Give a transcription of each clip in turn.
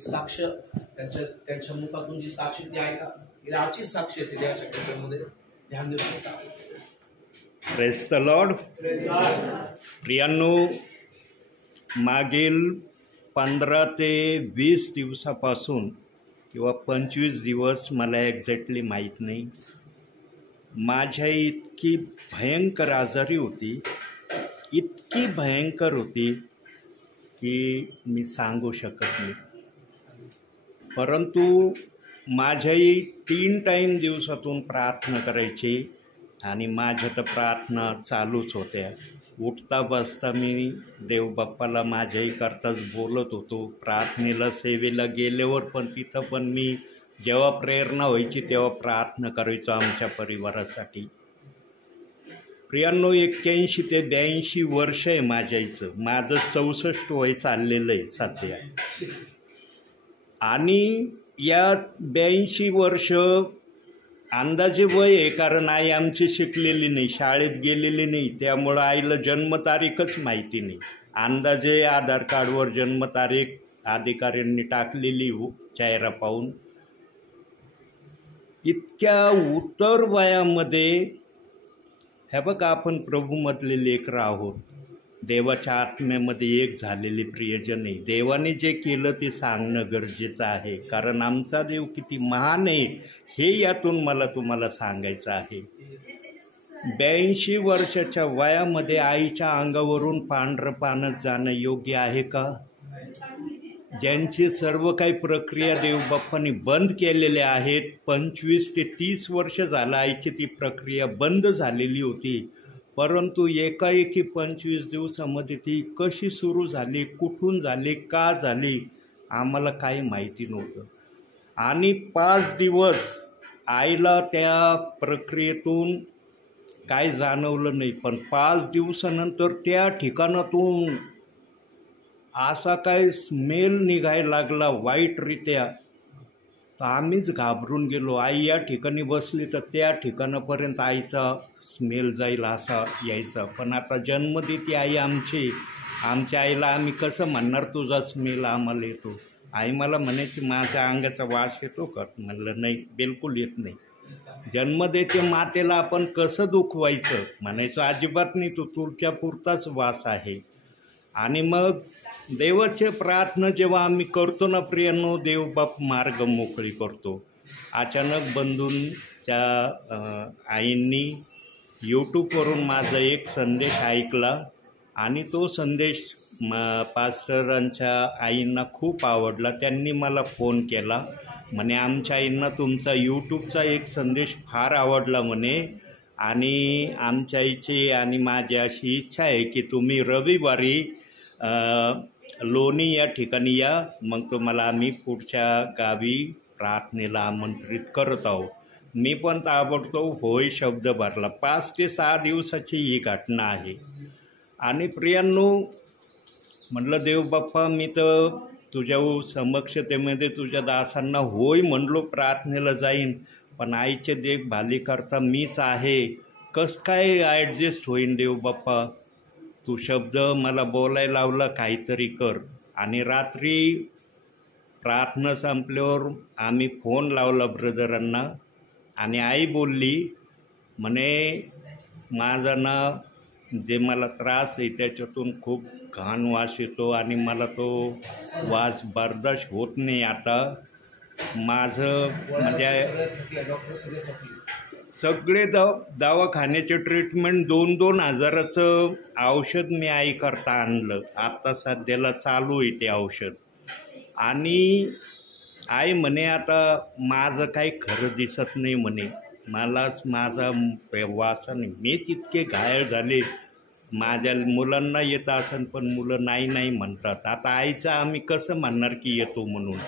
साक्ष त्यांच्या मुखातून जी साक्ष ती आहे का, याची साक्ष ती द्या शक्यतेमध्ये ध्यान देऊ शकता. Praise the Lord. प्रियांनो, मागील 15 ते 20 दिवसापासून किंवा 25 दिवस, मला एक्झॅक्टली माहीत नाही, माझ्या इतकी भयंकर आजारी होती, इतकी भयंकर होती की मी सांगू शकत नाही. परंतु माझ्याही 3 टाईम दिवसातून प्रार्थना करायची आणि माझ्या तर प्रार्थना चालूच होत्या. उठता बसता मी देवबाप्पाला माझ्याही करताच बोलत होतो. प्रार्थनेला सेवेला गेल्यावर पण तिथं पण मी जेव्हा प्रेरणा व्हायची तेव्हा प्रार्थना करायचो आमच्या परिवारासाठी. प्रियांनो, 81 ते 82 वर्ष आहे माझ्याचं. माझं 64 वय चाललेलं आहे सध्या. आणि या 82 वर्ष अंदाजे वय आहे, कारण आई आमची शिकलेली नाही, शाळेत गेलेली नाही, त्यामुळं आईला जन्मतारीखच माहिती नाही. अंदाजे आधार कार्डवर जन्मतारीख अधिकाऱ्यांनी टाकलेली चेहरा पाहून. इतक्या उतर वयामध्ये हे बघा, आपण प्रभूमधले लेकरं आहोत, देवाच्या आत्म्यामध्ये एक झालेले प्रियजन आहे. देवाने जे केलं ते सांगणं गरजेचं आहे, कारण आमचा देव किती महान आहे हे यातून मला तुम्हाला सांगायचं आहे. 82 वर्षाच्या वयामध्ये आईच्या अंगावरून पांढरं पानच जाणं योग्य आहे का? ज्यांची सर्व काही प्रक्रिया देवबाप्पांनी बंद केलेल्या आहेत, 25 ते 30 वर्ष झालं आईची ती प्रक्रिया बंद झालेली होती, परंतु एकाएकी 25 दिवसामध्ये ती कशी सुरू झाली, कुठून झाली, का झाली, आम्हाला काही माहिती नव्हतं. आणि 5 दिवस आईला त्या प्रक्रियेतून काय जाणवलं नाही, पण 5 दिवसानंतर त्या ठिकाणातून असा काय स्मेल निघायला लागला वाईटरित्या, तर आम्हीच घाबरून गेलो. आई या ठिकाणी बसली तर त्या ठिकाणापर्यंत आईचा स्मेल जाईल असा यायचा. पण आता जन्म देते आई आमची, आमच्या आईला आम्ही कसं म्हणणार तुझा स्मेल आम्हाला येतो? आई मला म्हणायची माझ्या अंगाचा वास येतो का? म्हणलं नाही, बिलकुल येत नाही. जन्म देते मातेला आपण कसं दुखवायचं? म्हणायचं अजिबात नाही, तो तुझ्या पुरताच वास आहे. आणि मग देवाचे प्रार्थना जेव्हा आम्ही करतो ना प्रियांनो, देवबाप मार्ग मोकळी करतो. अचानक बंधून त्या आईंनी यूट्यूबवरून माझा एक संदेश ऐकला आणि तो संदेश पास्टरांच्या आईंना खूप आवडला. त्यांनी मला फोन केला, म्हणे आमच्या आईंना तुमचा यूट्यूबचा एक संदेश फार आवडला म्हणे, आणि आमच्या आईची आणि माझी अशी इच्छा आहे की तुम्ही रविवारी लोणी या ठिकाणी या, मग तुम्हाला आम्ही पुढच्या गावी प्रार्थनेला आमंत्रित करत आहोत. मी पण ताबडतोब होय शब्द भरला. 5 ते 6 दिवसाची ही घटना आहे. आणि प्रियांनो, म्हटलं देवबाप्पा, मी तर तुझ्या समक्षतेमध्ये तुझ्या दासांना होय म्हणलो, प्रार्थनेला जाईन, पण आईचे देखभालीकरता मीच आहे, कसं काय ॲडजस्ट होईन देवबाप्पा? तू शब्द मला बोलायला लावला, काहीतरी कर. आणि रात्री प्रार्थना संपल्यावर आम्ही फोन लावला ब्रदरांना, आणि आई बोलली म्हणे माझा ना जे मला त्रास आहे त्याच्यातून खूप घाण वास येतो आणि मला तो वास बर्दाश्त होत नाही. आता माझं म्हणजे सगळे दवाखान्याचे ट्रीटमेंट 2-2 हजाराचं औषध मी आईकरता आणलं. आत्ता सध्याला चालू आहे ते औषध. आणि आई म्हणे आता माझं काही खरं दिसत नाही म्हणे, मलाच माझा वासाने मीच इतके घायल झाले. माझ्या मुलांना येत असेल पण मुलं नाही म्हणतात. आता आईचं आम्ही कसं म्हणणार की येतो म्हणून?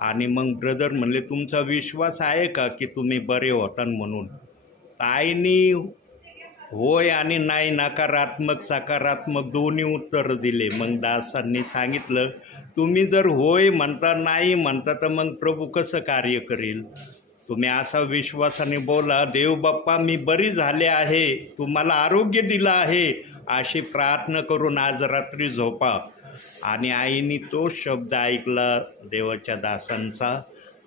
आणि मग ब्रदर म्हणले तुमचा विश्वास आहे का की तुम्ही बरे होता म्हणून? आईनी होय आणि नाही, नकारात्मक सकारात्मक दोन्ही उत्तर दिले. मग दासांनी सांगितलं तुम्ही जर होय म्हणता नाही म्हणता तर मग प्रभू कसं कार्य करेल? तुम्ही असा विश्वासाने बोला, देवबाप्पा मी बरी झाले आहे, तुम्हाला आरोग्य दिलं आहे, अशी प्रार्थना करून आज रात्री झोपा. आणि आईने तो शब्द ऐकला देवाच्या दासांचा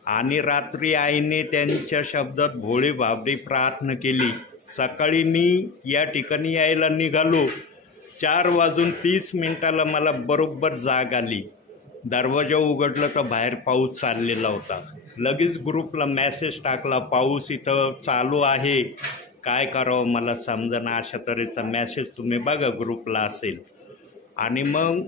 आणि रात्री आईने त्यांच्या शब्दात भोळी भाबडी प्रार्थना केली. सकाळी मी या ठिकाणी यायला निघालो. 4:30 मला बरोबर जाग आली. दरवाजा उघडला तर बाहेर पाऊस चाललेला होता. लगेच ग्रुपला मेसेज टाकला, पाऊस इथं चालू आहे, काय करावं मला समजेना. अशा तऱ्हेचा मेसेज तुम्ही बघा ग्रुपला असेल. आणि मग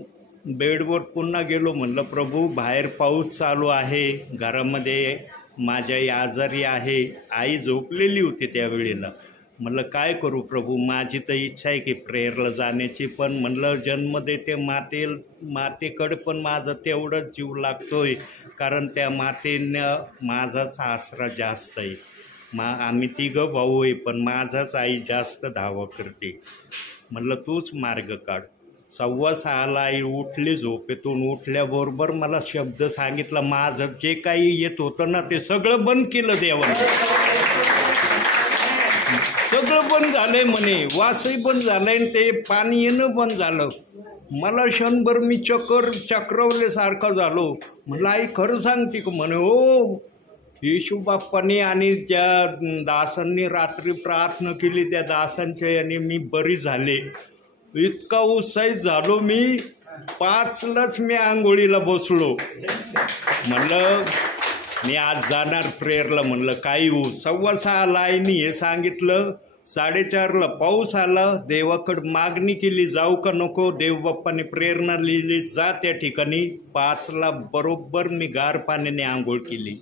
बेडवर पुन्हा गेलो. म्हणलं प्रभू बाहेर पाऊस चालू आहे, घरामध्ये माझी आई आजारी आहे. आई झोपलेली होती त्यावेळेला. म्हणलं काय करू प्रभू, माझी तर इच्छा आहे की प्रेयरला जाण्याची, पण म्हणलं जन्म देते मातेकडे पण माझा तेवढंच जीव लागतोय, कारण त्या मातेनं माझाच आसरा जास्त आहे. आम्ही 3 भाऊ आहे, पण माझाच आई जास्त धावा करते. म्हणलं तूच मार्ग काढ. 6:15 आई उठली झोपेतून. उठल्याबरोबर मला शब्द सांगितला, माझं जे काही येत होतं ना ते सगळं बंद केलं देवाने. सगळं बंद झालंय म्हणे, वासही बंद झालंय, ते पाणी येणं बंद झालं. मला क्षणभर मी चक्रवल्यासारखं झालो. म्हणलं आई खरं सांगते का? म्हणे हो. येशू बाप्पाने आणि त्या दासांनी रात्री प्रार्थना केली, त्या दासांच्या याने मी बरी झाले. इतका उत्साहित झालो मी. 5लाच मी आंघोळीला बसलो. म्हणलं मी आज जाणार प्रेयरला. म्हणलं काही होऊ. 6:15 आईनी हे सांगितलं. 4:30 पाऊस आला. देवाकडे मागणी केली, जाऊ का नको. देव बाप्पाने प्रेरणा लिहिली, जा त्या ठिकाणी. 5ला बरोबर मी गार पाण्याने आंघोळ केली.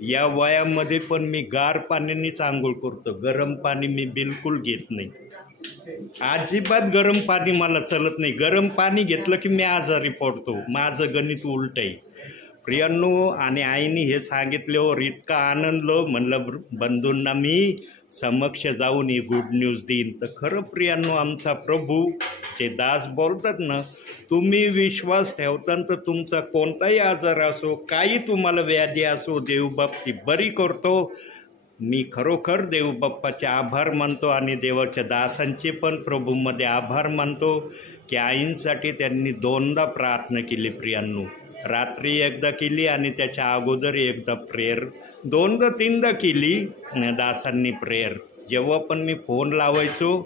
या वयामध्ये पण मी गार पाण्यानेच आंघोळ करतो. गरम पाणी मी बिलकुल घेत नाही. अजिबात गरम पाणी मला चलत नाही. गरम पाणी घेतलं की मी आजारी पडतो. माझं गणित उलट आहे. प्रियांनो, आणि आईने हे सांगितल्यावर इतका आनंदलो. म्हणलं बंधूंना मी समक्ष जाऊन ही गुड न्यूज देईन. तर खरं प्रियांनो, आमचा प्रभू जे दास बोलतात ना, तुम्ही विश्वास ठेवता तर तुमचा कोणताही आजार असो, काही तुम्हाला व्याधी असो, देवबाप ती बरी करतो. मी खरोखर देवबाप्पाचे आभार मानतो आणि देवाच्या दासांचे पण प्रभूमध्ये आभार मानतो की आईंसाठी त्यांनी 2दा प्रार्थना केली. प्रियांनो, रात्री एकदा केली आणि त्याच्या अगोदर एकदा प्रेयर, 2दा-3दा केली दासांनी प्रेयर. जेव्हा पण मी फोन लावायचो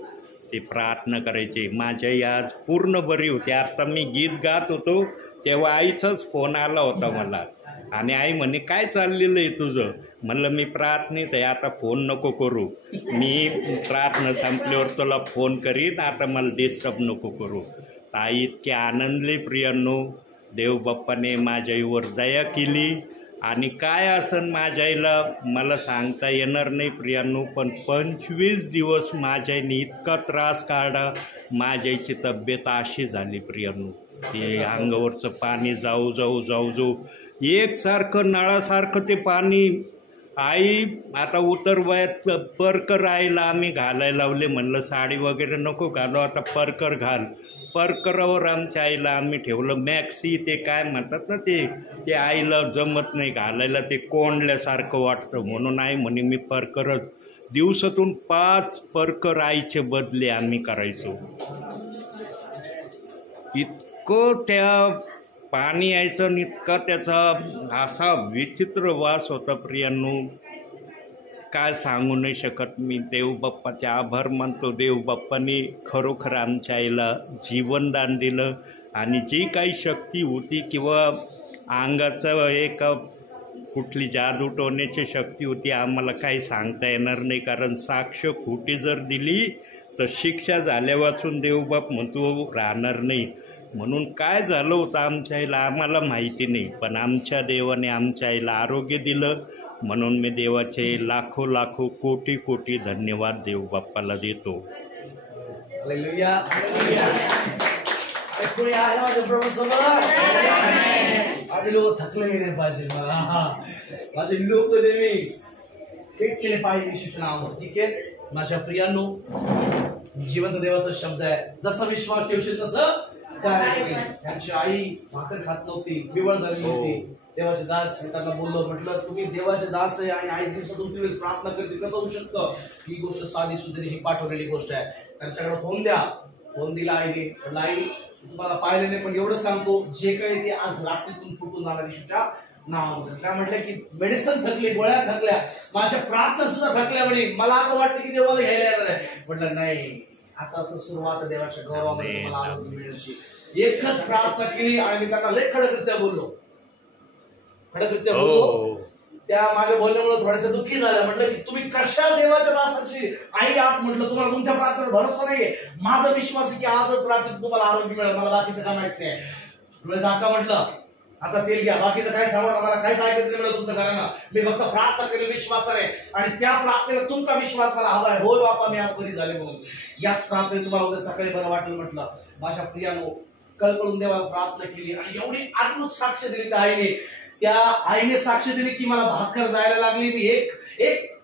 ते प्रार्थना करायचे. माझी आई आज पूर्ण बरी होती. आता मी गीत गात होतो तेव्हा आईचाच फोन आला होता मला. आणि आई म्हणे काय चाललेलं आहे तुझं? म्हणलं मी प्रार्थनेत आहे, आता फोन नको करू. मी प्रार्थना संपल्यावर तुला फोन करीन, आता मला डिस्टर्ब नको करू. आई इतके आनंदले. प्रियांनो, देवबाप्पाने माझ्या आईवर दया केली. आणि काय असं माझ्या आईला मला सांगता येणार नाही प्रियांनो, पण 25 दिवस माझ्या आईने इतका त्रास काढला. माझ्या आईची तब्येत अशी झाली प्रियांनो, ते अंगावरचं पाणी जाऊ जाऊ जाऊ जाऊ एकसारखं नळासारखं ते पाणी. आई आता उतर वयात परकर आईला आम्ही घालायला लावले. म्हणलं साडी वगैरे नको घालू, आता परकर घाल. परकरावर आमच्या आईला आम्ही ठेवलं मॅक्सी. ते काय म्हणतात ना, ते आईला जमत नाही घालायला, ते कोंडल्यासारखं वाटतं. म्हणून आई म्हणे मी परकरच. दिवसातून 5 परकर आईचे बदले आम्ही करायचो. इतकं त्या पाणी यायचं आणि इतका त्याचा असा विचित्र वास होता प्रियांनो, काय सांगू नाही शकत मी. देवबाप्पाचे आभार मानतो. देवबाप्पाने खरोखर आमच्या आईला जीवनदान दिलं. आणि जी काही शक्ती होती किंवा अंगाचं एक कुठली जादू टोण्याची शक्ती होती आम्हाला काही सांगता येणार नाही, कारण साक्ष खोटी जर दिली तर शिक्षा झाल्या वाचून देवबाप म्हणतो राहणार नाही. म्हणून काय झालं होतं आमच्या आईला आम्हाला माहिती नाही, पण आमच्या देवाने आमच्या आईला आरोग्य दिलं. म्हणून मी देवाचे लाखो लाखो कोटी कोटी धन्यवाद देवबाप्पाला देतो. हालेलुया. कोणी आहे माझ्या प्रभूसमोर? माझे लोक थकले नाही पाहिजे. माझे लोक तर नेहमी एक केले पाहिजे येशूच्या नावावर. ठीक आहे माझ्या प्रियांनो, जिवंत देवाचा शब्द आहे. जसा विश्वास ठेवशील तसं काय. त्यांची आई भाकर खात नव्हती, बिवळ झालेली होती. देवाचे दास त्यांना बोललो, म्हटलं तुम्ही देवाचे दास आहे आणि आई दिवसातून 3 वेळेस प्रार्थना करते, कसं होऊ शकतं? ही गोष्ट साधी सुद्धा ही पाठवलेली गोष्ट आहे. त्यांच्याकडे फोन द्या. फोन दिला आईने. आई तुम्हाला पाहिलं नाही, पण एवढं सांगतो, जे काही ते आज रात्रीतून फुटून जाणार येशूच्या नावामध्ये. काय म्हटलं की मेडिसिन थकली, गोळ्या थकल्या, माझ्या प्रार्थना सुद्धा थकल्या म्हणे, मला आता वाटतं की देव मला घ्यायला येणार आहे. म्हटलं नाही, आता तर सुरुवात देवाच्या गौरवामध्ये मला आनंद मिळेल. एकच प्रार्थना केली आणि मी त्यांना लय खडकरित्या बोललो. त्या माझ्या बोलण्यामुळे थोड्याशा दुःखी झाल्या. म्हटलं की तुम्ही कशा देवाच्या दासाची आई आहात. म्हटलं तुम्हाला तुमच्या प्रार्थनेवर भरोसा नाहीये. माझा विश्वास आहे की आजच रात्री तुम्हाला आरोग्य मिळेल, मला बाकीचं काय माहित नाही. तुला जाका म्हटलं आता तेल घ्या, बाकीचं काय सांगू, मला काहीच ऐकायचं नाही तुमचं घरानं. मी फक्त प्रार्थना केली विश्वासाने, आणि त्या प्रार्थनेला तुमचा विश्वास मला हवा आहे. होय बापा, मी आज बरी झाले म्हणून. याच प्रार्थनेत तुम्हाला उद्या सकाळी बरं वाटेल. म्हटलं माझ्या प्रियानो, कळकळून देवाला प्रार्थना केली आणि एवढी अद्भुत साक्ष दिली त्या आईने साक्ष दिली की मला भाकर जायला लागली. मी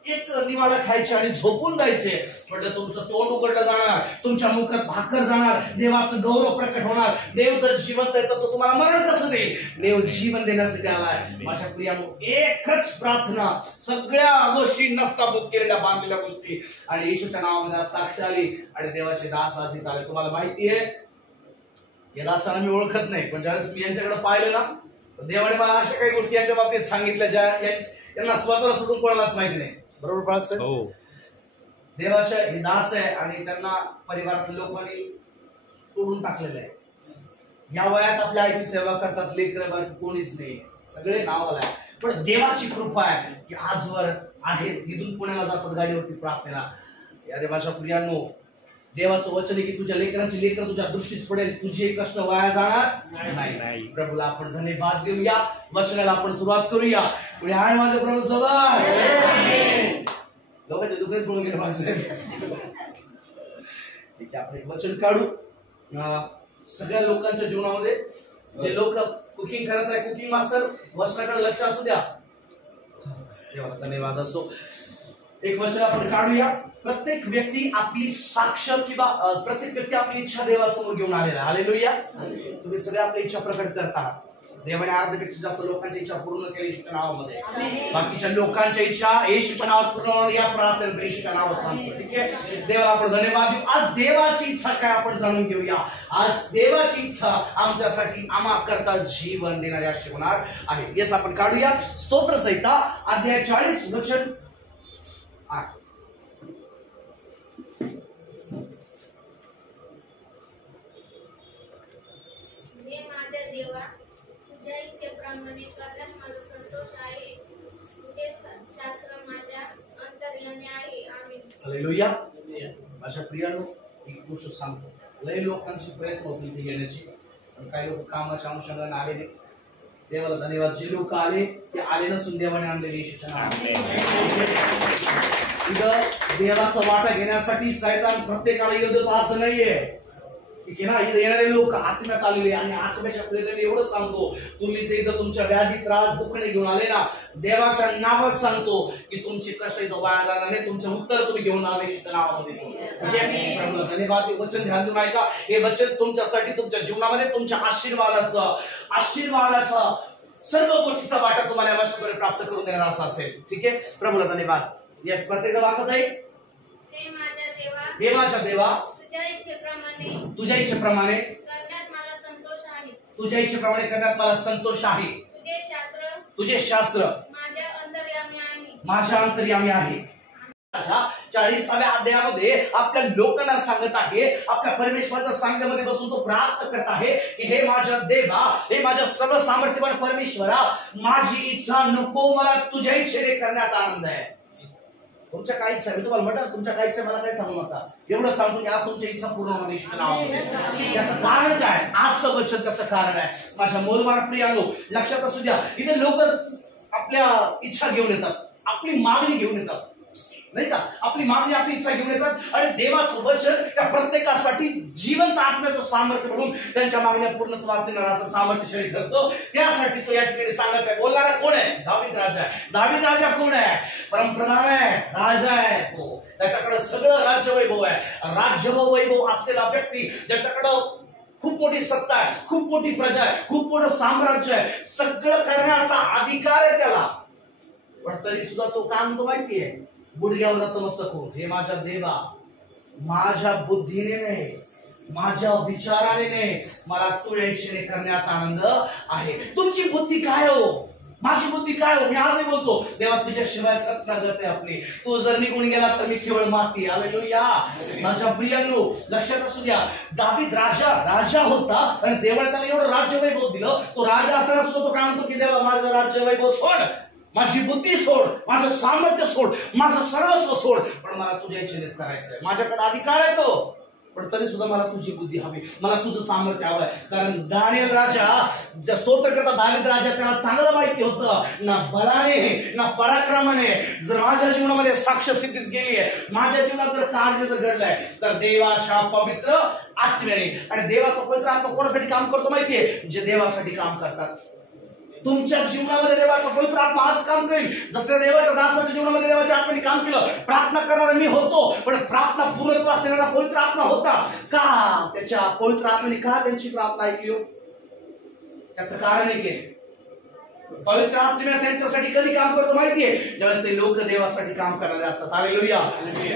एक निवाळा खायचे आणि झोपून जायचे. म्हटलं तुमचं तोंड उघडलं जाणार, तुमच्या मुखात भाकर जाणार, देवाचं गौरव प्रकट होणार. देव जर जिवंत आहे तर तो तुम्हाला मरण कसं देईल. देव जीवन देण्यासाठी आलाय. माझ्या प्रियानो, एकच प्रार्थना सगळ्या गोष्टी नष्टाभूत केलेल्या, बांधलेल्या गोष्टी, आणि येशूच्या नावामध्ये साक्ष आली आणि देवाचे दास आज इथे आले. तुम्हाला माहिती आहे, या दासाला मी ओळखत नाही, पण ज्यावेळेस मी यांच्याकडे पाहिलं ना, देवाने मला अशा काही गोष्टी यांच्या बाबतीत सांगितल्या ज्या यांना स्वतःला सोडून कोणालाच माहिती नाही. बरोबर पाळत सर? हो. देवाच्या हे दास आहे आणि त्यांना परिवारातल्या लोकांनी तोडून टाकलेलं आहे. या वयात आपल्या आईची सेवा करतात लेकरं, कोणीच नाही, सगळे नावाला आहे. पण देवाची कृपा आहे की आजवर आहेत. इथून पुण्याला जातात गाडीवरती प्रार्थनेला. अरे माझ्या प्रियांनो, देवाचं वचन आहे की तुझ्या लेकरांची लेकर तुझ्या दृष्टीस पडेल, तुझे कष्ट वाया जाणार नाही. प्रभूला आपण धन्यवाद देऊया. वचनाला आपण सुरुवात करूया. पुढे आहे माझ्या प्रभू सोबत. लोकांचे दुःखच बोलून गेले माझे. ठीक आहे, आपण एक वचन काढू. सगळ्या लोकांच्या जीवनामध्ये जे लोक कुकिंग करत आहे, कुकिंग मास्टर, वचनाकडे लक्ष असू द्या. देवाला धन्यवाद असो. एक वचन आपण काढूया. प्रत्येक व्यक्ती आपली साक्ष किंवा प्रत्येक व्यक्ती आपली इच्छा देवासमोर घेऊन आलेला आहे. हालेलुया. तुम्ही सगळे आपली इच्छा प्रकट करता. देवाने अर्ध्यापेक्षा जास्त लोकांची इच्छा पूर्ण केली येशूच्या नावामध्ये. बाकीच्या लोकांच्या इच्छा येशूच्या नावात पूर्ण होणार या प्रार्थनेत येशूच्या नावात सांगतो. ठीक आहे, देवाला आपण धन्यवाद देऊ. आज देवाची इच्छा काय आपण जाणून घेऊया. आज देवाची इच्छा आमच्यासाठी आम्हा करता जीवन देणारी अशी होणार आहे. येस, आपण काढूया स्तोत्र संहिता अध्याय 40 वचन 8. हे माझ्या देवा, तुझ्या इच्छेप्रमाणे करण्यास मला संतोष आहे. तुझे शास्त्र माझ्या अंतर्यामी आहे. आमीन. हालेलुया. माझ्या प्रियानो, एक गोष्ट सांगतो, लय लोकांची प्रयत्न होतील इथे येण्याची, पण काही लोक कामाच्या अनुषंगाने आले नाही. देवाला धन्यवाद. जे लोक आले ते आले नसून देवाने आणलेले येशूच्या नावाने. इथं देवाचा वाटा घेण्यासाठी सैतान प्रत्येकाला येतो असं नाहीये. ठीक आहे ना. इथे येणारे लोक आत्म्यात आलेले, आणि आत्म्याच्या प्रेरणेने एवढं सांगतो, तुम्ही जे इथं तुमच्या व्याधी त्रास दुखणे घेऊन आले ना, देवाच्या नावात सांगतो की तुमची कष्ट इथं वाया जाणार नाही. तुमचे उत्तर तुम्ही घेऊन आले येशूच्या नावामध्ये. ठीक आहे, धन्यवाद. हे वचन ध्यान देऊन ऐका. हे वचन तुमच्यासाठी, तुमच्या जीवनामध्ये तुमच्या आशीर्वादाचं सर्व गोष्टीचा वाटा तुम्हाला या वर्षभर प्राप्त करून देणार असं असेल. ठीक आहे, प्रभूला धन्यवाद. यस, प्रत्येक वाचत आहे. हे माझ्या देवा, तुझ्या इच्छेप्रमाणे करण्यात मला संतोष आहे. तुझ्या इच्छेप्रमाणे करण्यात मला संतोष आहे. तुझे शास्त्र माझ्या अंतर्यामी आहे. 40व्या अध्यायामध्ये आपल्या लोकांना सांगत आहे, आपल्या परमेश्वराच्या सांगण्यामध्ये बसून तो प्रार्थना करत आहे की हे माझ्या देवा, हे माझ्या सर्व सामर्थ्यवान परमेश्वरा, माझी इच्छा नको, मला तुझ्या इच्छेने करण्यात आनंद आहे. तुमच्या काय इच्छा, मी तुम्हाला म्हटलं तुमच्या काय इच्छा मला काय सांगू नका. एवढं सांगतो की आज तुमची इच्छा पूर्ण होणार येशूच्या नावामध्ये. याचं कारण काय? आजचं वचन त्याचं कारण आहे. माझ्या मोलवाना प्रियानो, लक्षात असू द्या, इथे लोक आपल्या इच्छा घेऊन येतात, आपली मागणी घेऊन येतात, नाही का? आपली मागणी, आपली इच्छा घेऊन येतात, आणि देवाचं वचन त्या प्रत्येकासाठी जिवंत आत्म्याचं सामर्थ्य म्हणून त्यांच्या मागण्या पूर्णत्वास देणार असं सामर्थ्यशाली ठरतो. त्यासाठी तो या ठिकाणी सांगत आहे. बोलणारा कोण आहे? दावीद राजा आहे. दावीद राजा कोण आहे? परमप्रधान आहे, राजा आहे. तो त्याच्याकडे सगळं राज्यवैभव आहे. राज्यवैभव असलेला व्यक्ती, ज्याच्याकडं खूप मोठी सत्ता आहे, खूप मोठी प्रजा आहे, खूप मोठं साम्राज्य आहे, सगळं करण्याचा अधिकार आहे त्याला. पण तरी सुद्धा तो काम तो माहिती आहे, गुडघ्यावर नतमस्तक होऊन, हे माझ्या देवा, माझ्या बुद्धीने नाही, माझ्या विचाराने नाही, मला तुझ्या इच्छेने करण्यात आनंद आहे. तुमची बुद्धी काय हो, माझी बुद्धी काय हो? मी आजही बोलतो, देवा तुझ्याशिवाय सत्ता करते आपली. तू जर निघून गेला तर मी केवळ माती. हालेलुया. माझ्या प्रियांनो, लक्षात असू द्या, दावीद राजा होता आणि देवाने त्याला एवढं राज्यवैभव दिलं. तो राजा असताना सुद्धा तो काय म्हणतो की देवा माझं राज्यवैभव सोड, माझी बुद्धी सोड, माझं सामर्थ्य सोड, माझं सर्वस्व सोड, पण मला तुझ्या इच्छेनेच करायचंय. माझ्याकडे अधिकार आहे तो, पण तरी सुद्धा मला तुझी बुद्धी हवी, मला तुझं सामर्थ्य हवंय. कारण दानिएल राजा, स्तोत्रकर्ता दावीद राजा, त्याला चांगलं माहिती होतं, ना बलाने ना पराक्रमाने जर माझ्या जीवनामध्ये साक्ष सिद्धीच गेली आहे, माझ्या जीवनात जर कार्य जर घडलंय, तर देवाच्या पवित्र आत्म्याने. आणि देवाचा पवित्र आत्मा कोणासाठी काम करतो माहितीये? जे देवासाठी काम करतात. तुमच्या जीवनामध्ये देवाचा पवित्र आत्मा आज काम करेल. जसं देवाच्या दासाच्या जीवनामध्ये देवाच्या आत्म्याने काम केलं. प्रार्थना करणारा मी होतो, पण प्रार्थना पूर्णत्व असलेला पवित्र आत्मा होता का? त्याच्या पवित्र आत्म्याने का त्यांची प्रार्थना ऐकली? त्याचं कारण आहे की पवित्र आत्मा त्यांच्यासाठी कधी काम करतो माहितीये? ज्यावेळेस ते लोक देवासाठी काम करणारे असतात. हालेलुया.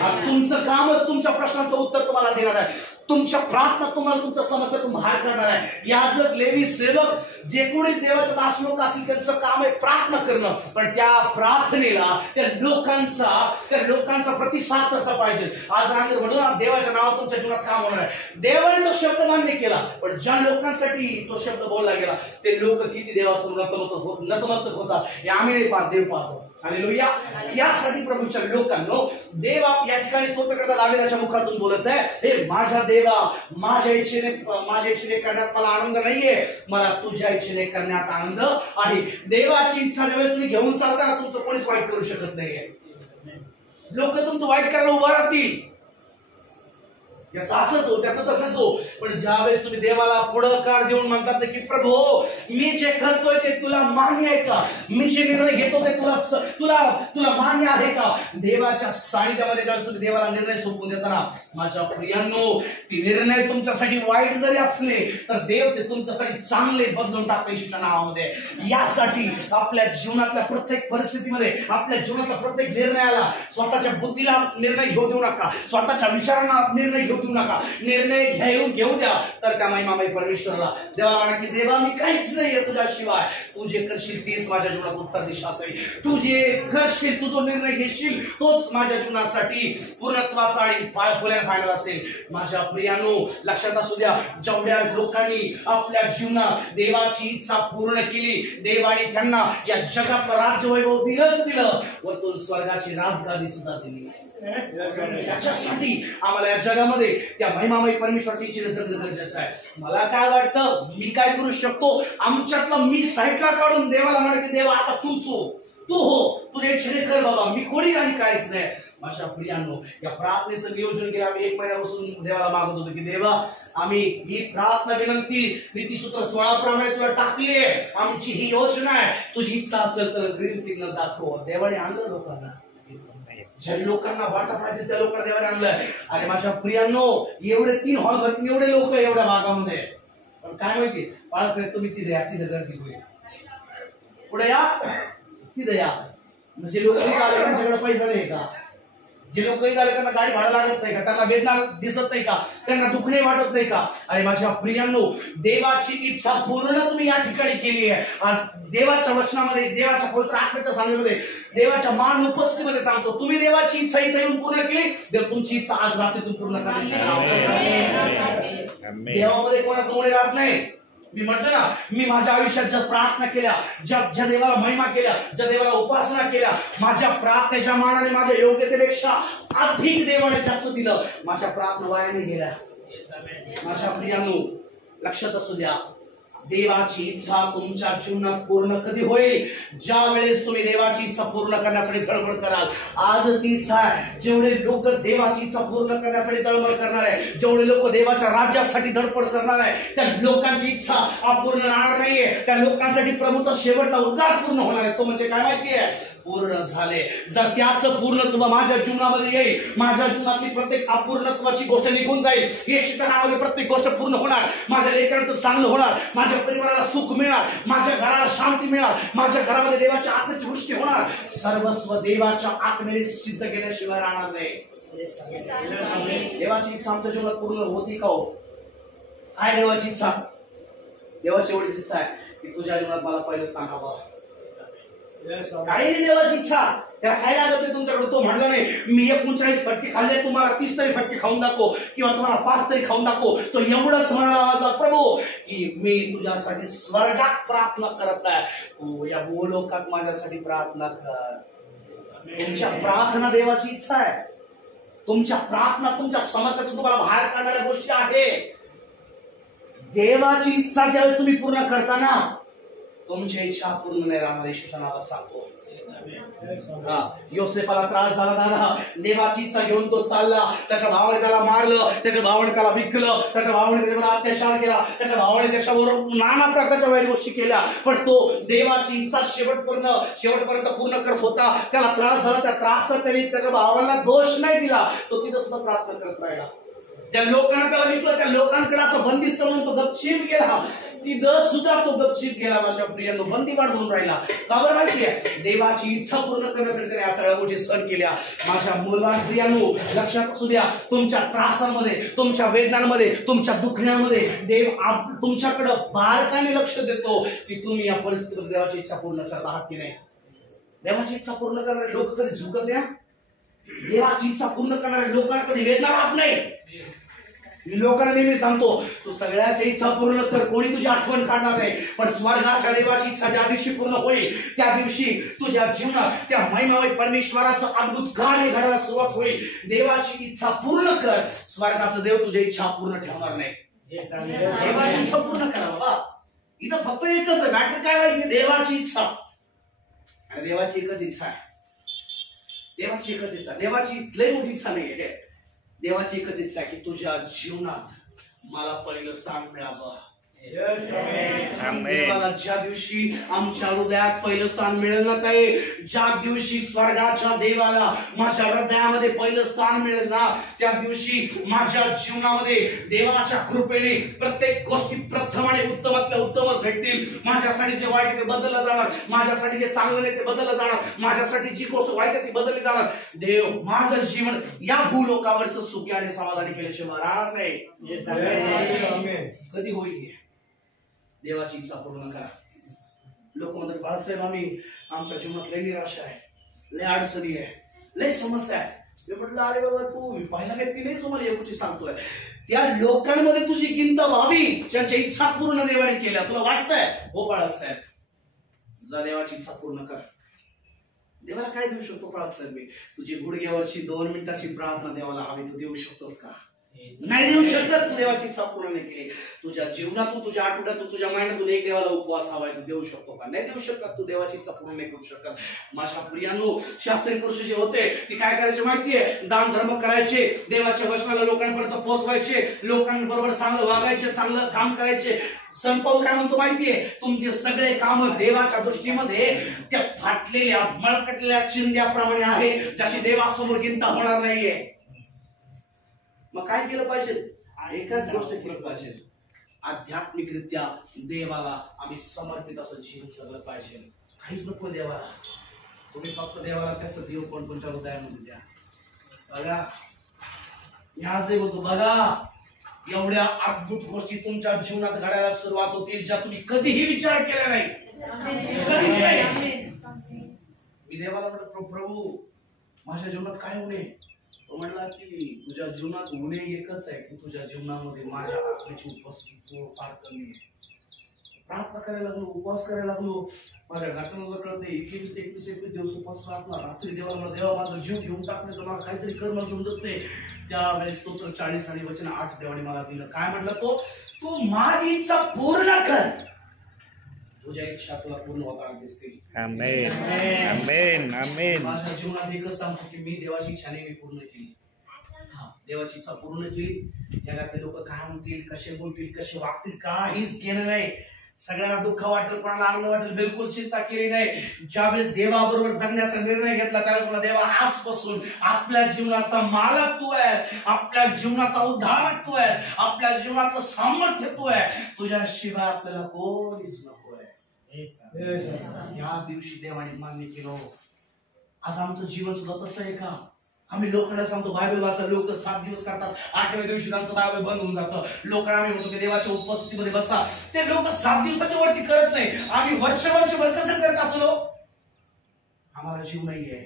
आज तुमचं कामच तुमच्या प्रश्नाचं उत्तर तुम्हाला देणार आहे. तुमच्या प्रार्थना तुम्हाला तुमच्या समस्यातून बाहेर करणार आहे. याजक, लेवी, सेवक, जे कोणी देवाचे दास लोक असतील त्यांचं काम आहे प्रार्थना करणं. पण त्या प्रार्थनेला त्या लोकांचा प्रतिसाद कसा पाहिजे? आज रात्री म्हणून देवाच्या नावात तुमच्या जीवनात काम होणार आहे. देवाने तो शब्द मान्य केला, पण ज्या लोकांसाठी तो शब्द बोलला गेला ते लोक किती देवासमोर नतमस्तक होतात हे आम्ही नाही पाहत, देव पाहतो. हालेलुया. यासाठी प्रभूच्या लोकांनो, देव या ठिकाणी स्तोत्रकर्ता दावीदाच्या मुखातून बोलत आहे, हे माझ्या देवा, माझ्या इच्छेने करण्यात मला आनंद नाहीये, मला तुझ्या इच्छेने करण्यात आनंद आहे. देवाची इच्छा जेव्हा तुम्ही घेऊन चालता, तुमचं कोणीच वाईट करू शकत नाहीये. लोक तुमचं वाईट करायला उभं राहतील, याचं असंच हो, त्याचं तसंच हो. पण ज्यावेळेस तुम्ही देवाला पुढाकार देऊन म्हणतात की प्रभू, मी जे करतोय ते तुला मान्य आहे का? मी जे निर्णय घेतो ते तुला मान्य आहे का? देवाच्या सानिध्यामध्ये ज्यावेळेस तुम्ही देवाला निर्णय सोपवून देताना, माझ्या प्रियांनो, ते निर्णय तुमच्यासाठी वाईट जरी असले तर देव ते तुमच्यासाठी चांगले बदलून टाकतो येशूच्या नावामध्ये. यासाठी आपल्या जीवनातल्या प्रत्येक परिस्थितीमध्ये, आपल्या जीवनातल्या प्रत्येक निर्णयाला स्वतःच्या बुद्धीला निर्णय घेऊ देऊ नका, स्वतःच्या विचारांना निर्णय घेऊ देऊ नका. निर्णय घेऊ द्या. तर त्या महिमामय परमेश्वराला देवाला म्हणा की देवा, मी काहीच नाहीये तुझ्याशिवाय, तू जे करशील तेच माझ्या जीवनात उत्तर दिशा असेल. तू जे करशील, तू जो निर्णय घेशील तोच माझ्या जीवनासाठी पूर्णत्वाचा आणि फायनल असेल. माझ्या प्रियांनो, लक्षात असू द्या, जेवढ्या लोकांनी आपल्या जीवनात देवाची इच्छा पूर्ण केली, देवाने त्यांना या जगातलं राज्यवैभव दिलं, वरतून स्वर्गाची राजगादी सुद्धा दिली. याच्यासाठी आम्हाला या जगामध्ये त्या महिमामय परमेश्वराची इच्छा जगणं गरजेचं आहे. मला काय वाटतं, मी काय करू शकतो? आमच्यातला मी साईडला काढून देवाला म्हणा की देवा, आता तूच हो, तू हो, तुझ्या इच्छेने कर बाबा, मी कोणी आणि काहीच नाही. माझ्या प्रियांनो, या प्रार्थनेचं नियोजन केलं आम्ही 1 महिन्यापासून देवाला मागत होतो की देवा, आम्ही ही प्रार्थना विनंती नीतिसूत्र 16 प्रमाणे तुला टाकली आहे. आमची ही योजना आहे, तुझी इच्छा असेल तर ग्रीन सिग्नल दाखव. देवाने आणलं लोकांना, ज्या लोकांना वाटा पाहिजे त्या लोकांना देवाने आणलंय. आणि माझ्या प्रियांनो, एवढे 3 हॉल भरतील, एवढे लोक एवढ्या भागामध्ये, पण काय माहिती बाळासाहेब, तुम्ही तिथे गर्दी होईल, पुढे या, तिथे या. म्हणजे लोक आले त्यांच्याकडे पैसा नाही का? जे लोक आले त्यांना गाडी भाडं लागत नाही का? त्यांना वेदना दिसत नाही का? त्यांना दुखणे वाटत नाही का? आणि माझ्या प्रियांनो, देवाची इच्छा पूर्ण तुम्ही या ठिकाणी केली आहे. आज देवाच्या वचनामध्ये, देवाच्या पवित्र आत्म्याच्या सांगण्यामध्ये, देवाच्या मान उपस्थितीमध्ये सांगतो, तुम्ही देवाची इच्छा इथे येऊन पूर्ण केली, देव तुमची इच्छा आज रात्रीतून पूर्ण करण्याची. देवामध्ये कोणासमोर राहत नाही. मी म्हणतो ना, मी माझ्या आयुष्यात ज्या प्रार्थना केल्या, ज्या देवाला महिमा केल्या, ज्या देवाला उपासना केल्या, माझ्या प्रार्थनेच्या मानाने माझ्या योग्यतेपेक्षा अधिक देवाने जास्त दिलं. माझ्या प्रार्थना वायाने गेल्या. माझ्या प्रियांनो, लक्षात असू द्या, देवाची इच्छा तुमच्या जीवनात पूर्ण कधी होईल? ज्या वेळेस तुम्ही देवाची इच्छा पूर्ण करण्यासाठी तळमळ कराल. आज ती इच्छा आहे. जेवढे लोक देवाची इच्छा पूर्ण करण्यासाठी तळमळ करणार आहे, जेवढे लोक देवाच्या राज्यासाठी धडपड करणार आहे, त्या लोकांची इच्छा अपूर्ण राहणार नाहीये. त्या लोकांसाठी प्रभूचा शेवटचा उद्गार पूर्ण होणार आहे. तो म्हणजे काय माहितीये? पूर्ण झाले. जर त्याचं पूर्णत्व माझ्या जीवनामध्ये येईल, माझ्या जीवनातली प्रत्येक अपूर्णत्वाची गोष्ट निघून जाईल. येशूच्या नावाने प्रत्येक गोष्ट पूर्ण होणार. माझ्या लेकरांचं चांगलं होणार, माझ्या परिवाराला सुख मिळणार, माझ्या घराला शांती मिळणार, माझ्या घरामध्ये देवाच्या आत्म्याची वृष्टी होणार. सर्वस्व देवाच्या आत्म्याने सिद्ध केल्याशिवाय राहणार नाही. देवाची इच्छा आमच्या जीवनात पूर्ण होती का हो? काय देवाची इच्छा? देवाची एवढीच इच्छा आहे की तुझ्या जीवनात मला पहिलं स्थान हवं. काही नाही देवाची इच्छा. त्याला काय लागत नाही तुमच्याकडे. तो म्हणला नाही मी 39 फटके खाल्ले, तुम्हाला 30 तरी फटके खाऊन दाखव किंवा तुम्हाला 5 तरी खाऊन दाखव. तो एवढंच म्हणला माझा प्रभू की मी तुझ्यासाठी स्वर्गात प्रार्थना करत आहे, तू या भूलोकात माझ्यासाठी प्रार्थना कर. तुमच्या प्रार्थना देवाची इच्छा आहे. तुमच्या प्रार्थना तुमच्या समस्यातून तुम्हाला बाहेर काढणाऱ्या गोष्टी आहेत. देवाची इच्छा ज्यावेळेस तुम्ही पूर्ण करता ना, तुमची इच्छा पूर्ण नाही राहणार. येशूच्या नावात सांगतो. योसेफाला त्रास झाला दादा, देवाची इच्छा घेऊन तो चालला. त्याच्या भावाने त्याला मारलं, त्याच्या भावाने त्याला विकलं, त्याच्या भावाने त्याच्यावर अत्याचार केला, त्याच्या भावाने त्याच्याबरोबर नाना प्रकारच्या वाईट गोष्टी केल्या, पण तो देवाची इच्छा शेवटपर्यंत पूर्ण करत होता. त्याला त्रास झाला, त्या त्रासात त्यांनी त्याच्या भावाला दोष नाही दिला. तो तिथं सुद्धा प्रार्थना करत राहिला. ज्या लोकांना त्याला विकलं त्या लोकांकडे असं बंदिस्त म्हणून तो गपचीप गेला. तिथं सुद्धा तो गपचीप गेला. माझ्या प्रियांनो, बंदीवान म्हणून राहिला. का बरं माहितीये? देवाची इच्छा पूर्ण करण्यासाठी त्याने या सगळ्या गोष्टी सहन केल्या. माझ्या मुलबान प्रियांनो, लक्षात असू द्या, तुमच्या त्रासामध्ये, तुमच्या वेदनांमध्ये, तुमच्या दुखण्यामध्ये देव तुमच्याकडे बारकाने लक्ष देतो की तुम्ही या परिस्थितीमध्ये देवाची इच्छा पूर्ण करत आहात की नाही. देवाची इच्छा पूर्ण करणारे लोक कधी झुकत नाही. देवाची इच्छा पूर्ण करणाऱ्या लोकांना कधी वेदना राहत नाही. मी लोकांना नेहमी सांगतो, तू सगळ्याची इच्छा पूर्ण कर, कोणी तुझी आठवण काढणार नाही. पण स्वर्गाच्या देवाची इच्छा ज्या दिवशी पूर्ण होईल त्या दिवशी तुझ्या जीवनात त्या महिमामय परमेश्वराचं अद्भुत कार्य घडायला सुरुवात होईल. देवाची इच्छा पूर्ण कर, स्वर्गाचं देव तुझी इच्छा पूर्ण ठेवणार नाही. देवाची इच्छा पूर्ण करा बाबा. इथं फक्त एकच आहे मॅटर. काय माहिती? देवाची इच्छा. आणि देवाची एकच इच्छा आहे. देवाची एकच इच्छा. देवाची लय मोठी इच्छा नाहीये. देवाची एकच इच्छा आहे की तुझ्या जीवनात मला पहिलं स्थान मिळावं. देवाला ज्या दिवशी आमच्या हृदयात पहिलं स्थान मिळेल ना, ताई, ज्या दिवशी स्वर्गाच्या देवाला माझ्या हृदयामध्ये पहिलं स्थान मिळेल ना, त्या दिवशी माझ्या जीवनामध्ये देवाच्या कृपेने प्रत्येक गोष्टी प्रथम आणि उत्तमातल्या उत्तमच भेटतील. माझ्यासाठी जे वाईट आहे ते बदललं जाणार, माझ्यासाठी जे चांगलं नाही ते बदललं जाणार, माझ्यासाठी जी गोष्ट वाईट आहे ती बदलली जाणार. देव माझं जीवन या भूलोकावरचं सुखी आणि समाधानी केल्याशिवाय राहणार नाही. कधी होईल? देवाची इच्छा पूर्ण करा. लोक म्हणतात, बाळासाहेब आमच्या जीवनात लय निराशा आहे, लय अडचणी आहे, लय समस्या आहे. मी म्हटलं, अरे बाबा, तू पहिला व्यक्ती नाही तुम्हाला या गोष्टी सांगतोय. त्या लोकांमध्ये तुझी गिंत व्हावी ज्यांच्या इच्छा पूर्ण देवाने केल्या. तुला वाटतंय हो बाळासाहेब, जा देवाची इच्छा पूर्ण कर. देवाला काय देऊ शकतो बाळासाहेब? मी तुझी गुडघ्यावरची 2 मिनिटाची प्रार्थना देवाला हवी, तू देऊ शकतोस का? नाही देऊ शकत. तू देवाची इच्छा पूर्ण नाही केली. तुझ्या जीवनातून, तुझ्या आठवड्यातून, तुझ्या महिन्यातून एक देवाला उपवास हवाय, तू देऊ शकतो का? नाही देऊ शकत. तू देवाची इच्छा पूर्ण नाही करू शकत. माझ्या प्रियांनो, शास्त्रीय पुरुष जे होते ते काय करायचे माहितीये? दान धर्म करायचे, देवाच्या वचनाला लोकांपर्यंत पोहोचवायचे, लोकांबरोबर चांगलं वागायचे, चांगलं काम करायचे. संत पाऊल काय म्हणतो माहितीये? तुमचे सगळे काम देवाच्या दृष्टीमध्ये त्या फाटलेल्या मळकटलेल्या चिंध्याप्रमाणे आहे, ज्याची देवासमोर गिंता होणार नाहीये. मग काय केलं पाहिजे? एकच गोष्ट केली पाहिजे, आध्यात्मिकरित्या देवाला आम्ही समर्पित असं जीवन जगलं पाहिजे. काहीच नको देवाला. तुम्ही फक्त देवाला त्याचं देव पण तुमच्या हृदयामध्ये द्या. बघा, मी आजही बोलतो, बघा, एवढ्या अद्भुत गोष्टी तुमच्या जीवनात घडायला सुरुवात होतील ज्या तुम्ही कधीही विचार केला नाही. कधीच नाही. मी देवाला म्हटलं, प्रभू माझ्या जीवनात काय होणे? तो म्हणला की तुझ्या जीवनात होणे एकच आहे की तुझ्या जीवनामध्ये माझ्या आत्म्याची उपस्थिती फार कमी आहे. प्रार्थना करायला लागलो, उपवास करायला लागलो. माझ्या घरच्यांना कळते 21 दिवस उपवास राहणार. रात्री देवाला म्हणा, देवा माझा जीव घेऊन टाकणे तर मला काहीतरी कर्म समजत नाही. त्यावेळेस तो तर 40 आणि वचन 8 देवाने मला दिलं. काय म्हटलं तो? तू माझी इच्छा पूर्ण कर, तुझ्या इच्छा तुला पूर्ण होताना दिसतील. आमेन, आमेन, आमेन. माझ्या जीवनात एकच सांगतो की मी देवाची इच्छा नेहमी पूर्ण केली. देवाची इच्छा पूर्ण केली. जगातले लोक काय म्हणतील, कसे बोलतील, कसे वागतील, काहीच घेणं नाही. सगळ्यांना दुःख वाटेल, कोणाला आनंद वाटेल, बिलकुल चिंता केली नाही. ज्यावेळेस देवाबरोबर जगण्याचा निर्णय घेतला त्यावेळेस मला देवा आजपासून आपल्या जीवनाचा मालक तू आहेस, आपल्या जीवनाचा उद्धारक तू आहेस, आपल्या जीवनाचं सामर्थ्य तू आहे, तुझ्याशिवाय आपल्याला कोणीच नको आहे. या दिवशी देवाने मान्य केलं. आज आमचं जीवन सुद्धा तसं आहे का? आम्ही लोकांना सांगतो बायबल वाचा, लोक 7 दिवस करतात, 8व्या दिवशी त्यांचं बायबल बंद होऊन जातं. लोकांना आम्ही म्हणतो की देवाच्या उपस्थितीमध्ये बसा, ते लोक 7 दिवसाच्या वरती करत नाही. आम्ही वर्षभर कसं करत असलो? आम्हाला जीव नाहीये.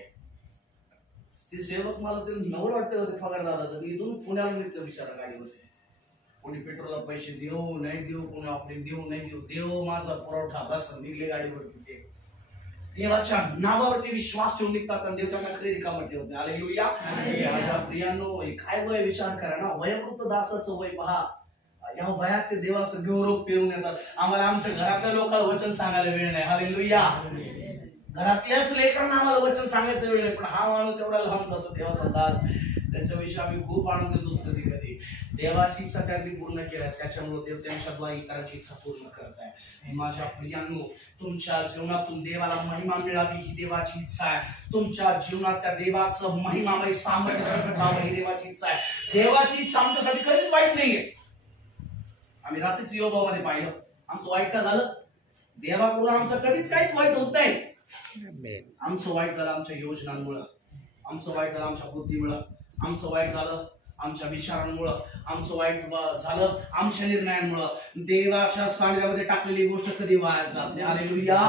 ते सेवक मला ते नवल वाटतं होते पगार दादाचं, की इथून पुण्याला निघतं बिचारा गाडीवरती. कोणी पेट्रोलला पैसे देऊ नाही देऊ, कोणी ऑफरिंग देऊ नाही देऊ, देव माझा पुरवठा, बस निघले गाडीवरती. ते देवाच्या नावावरती विश्वास ठेवून निघतात आणि देव त्यांना कधी रिकामं ठेवत नाही. हालेलुया. माझ्या प्रियांनो, काय वय विचार करा ना, वयोवृद्ध दासाचं वय पहा. या वयात ते देवाचं गौरव पेरून येतात. आम्हाला आमच्या घरातल्या लोकांना वचन सांगायला वेळ नाही. हालेलुया. घरातल्याच लेकरांना आम्हाला वचन सांगायचं वेळ नाही, पण हा माणूस एवढा लहान जातो देवाचा दास, त्याच्याविषयी आम्ही खूप आनंद देतो. कधी कधी देवाची इच्छा त्यांनी पूर्ण केल्या, त्याच्यामुळे देव त्यांच्याद्वारे इतरांची इच्छा पूर्ण करत आहे. माझ्या प्रियांनो, तुमच्या जीवनातून देवाला महिमा मिळावी ही देवाची इच्छा आहे. तुमच्या जीवनात त्या देवाचं महिमामय सामर्थ्य प्रकट व्हावं ही देवाची इच्छा आहे. देवाची इच्छा आमच्यासाठी कधीच वाईट नाहीये. आम्ही रात्रीच योबामध्ये पाहिलं, आमचं वाईट का झालं? देवाकडून आमचं कधीच काहीच वाईट होत नाही. आमचं वाईट झालं आमच्या योजनांमुळं, आमचं वाईट झालं आमच्या बुद्धीमुळं, आमचं वाईट झालं आमच्या विचारांमुळं, आमचं वाईट झालं आमच्या निर्णयांमुळं. देवाच्या सानिध्यामध्ये टाकलेली गोष्ट कधी वाया जात नाही. हालेलुया.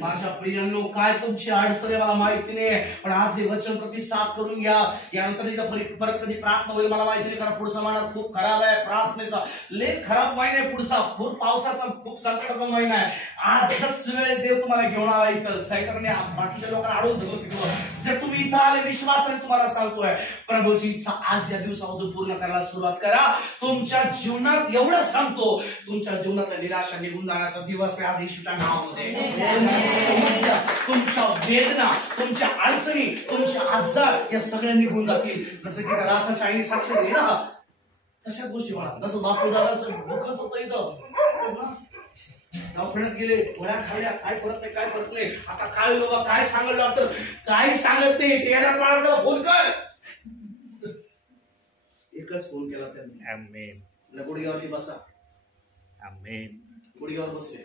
माझ्या प्रियांनो, काय तुमची अडचण मला माहिती नाही, पण आज हे वचन प्रतिसाद करून घ्या. यानंतर परत कधी प्रार्थना होईल मला माहिती नाही, कारण पुढचा महिना खूप खराब आहे. प्रार्थनेचा लय खराब महिना आहे पुढचा, खूप पावसाचा, खूप संकटाचा महिना आहे. आजच वेळ देव तुम्हाला घेऊन आला इथं. सैतानाने बाकीच्या लोकांना अडवून धरलं तिकडं. जर तुम्ही इथं आले विश्वासाने तुम्हाला सांगतोय, प्रभूची इच्छा आज या दिवसापासून पूर्ण करायला सुरुवात करा. तुमच्या जीवनात एवढं सांगतो, तुमच्या जीवनातल्या निराशा निघून जाण्याचा दिवस आहे आज येशूच्या नावामध्ये. तुमच्या समस्या, तुमच्या वेदना, तुमच्या अडचणी, तुमचे आजार या सगळ्या निघून जातील. जसं की त्या दासाच्या आईने साक्ष दिली ना, तशाच गोष्टी म्हणा. जसं बापू दादाचं दुखत होतं इथं, दवाखान्यात गेले, गोळ्या खाल्ल्या, काय फरक नाही, काय फरक नाही. आता काय बाबा, काय सांगल डॉक्टर, काय सांगत नाही. ते येणार बाळाला फोन कर. एकच फोन केला त्यांनी, आमेन, गुडघ्यावरती बसा. आमेन. गुडघ्यावर बसले,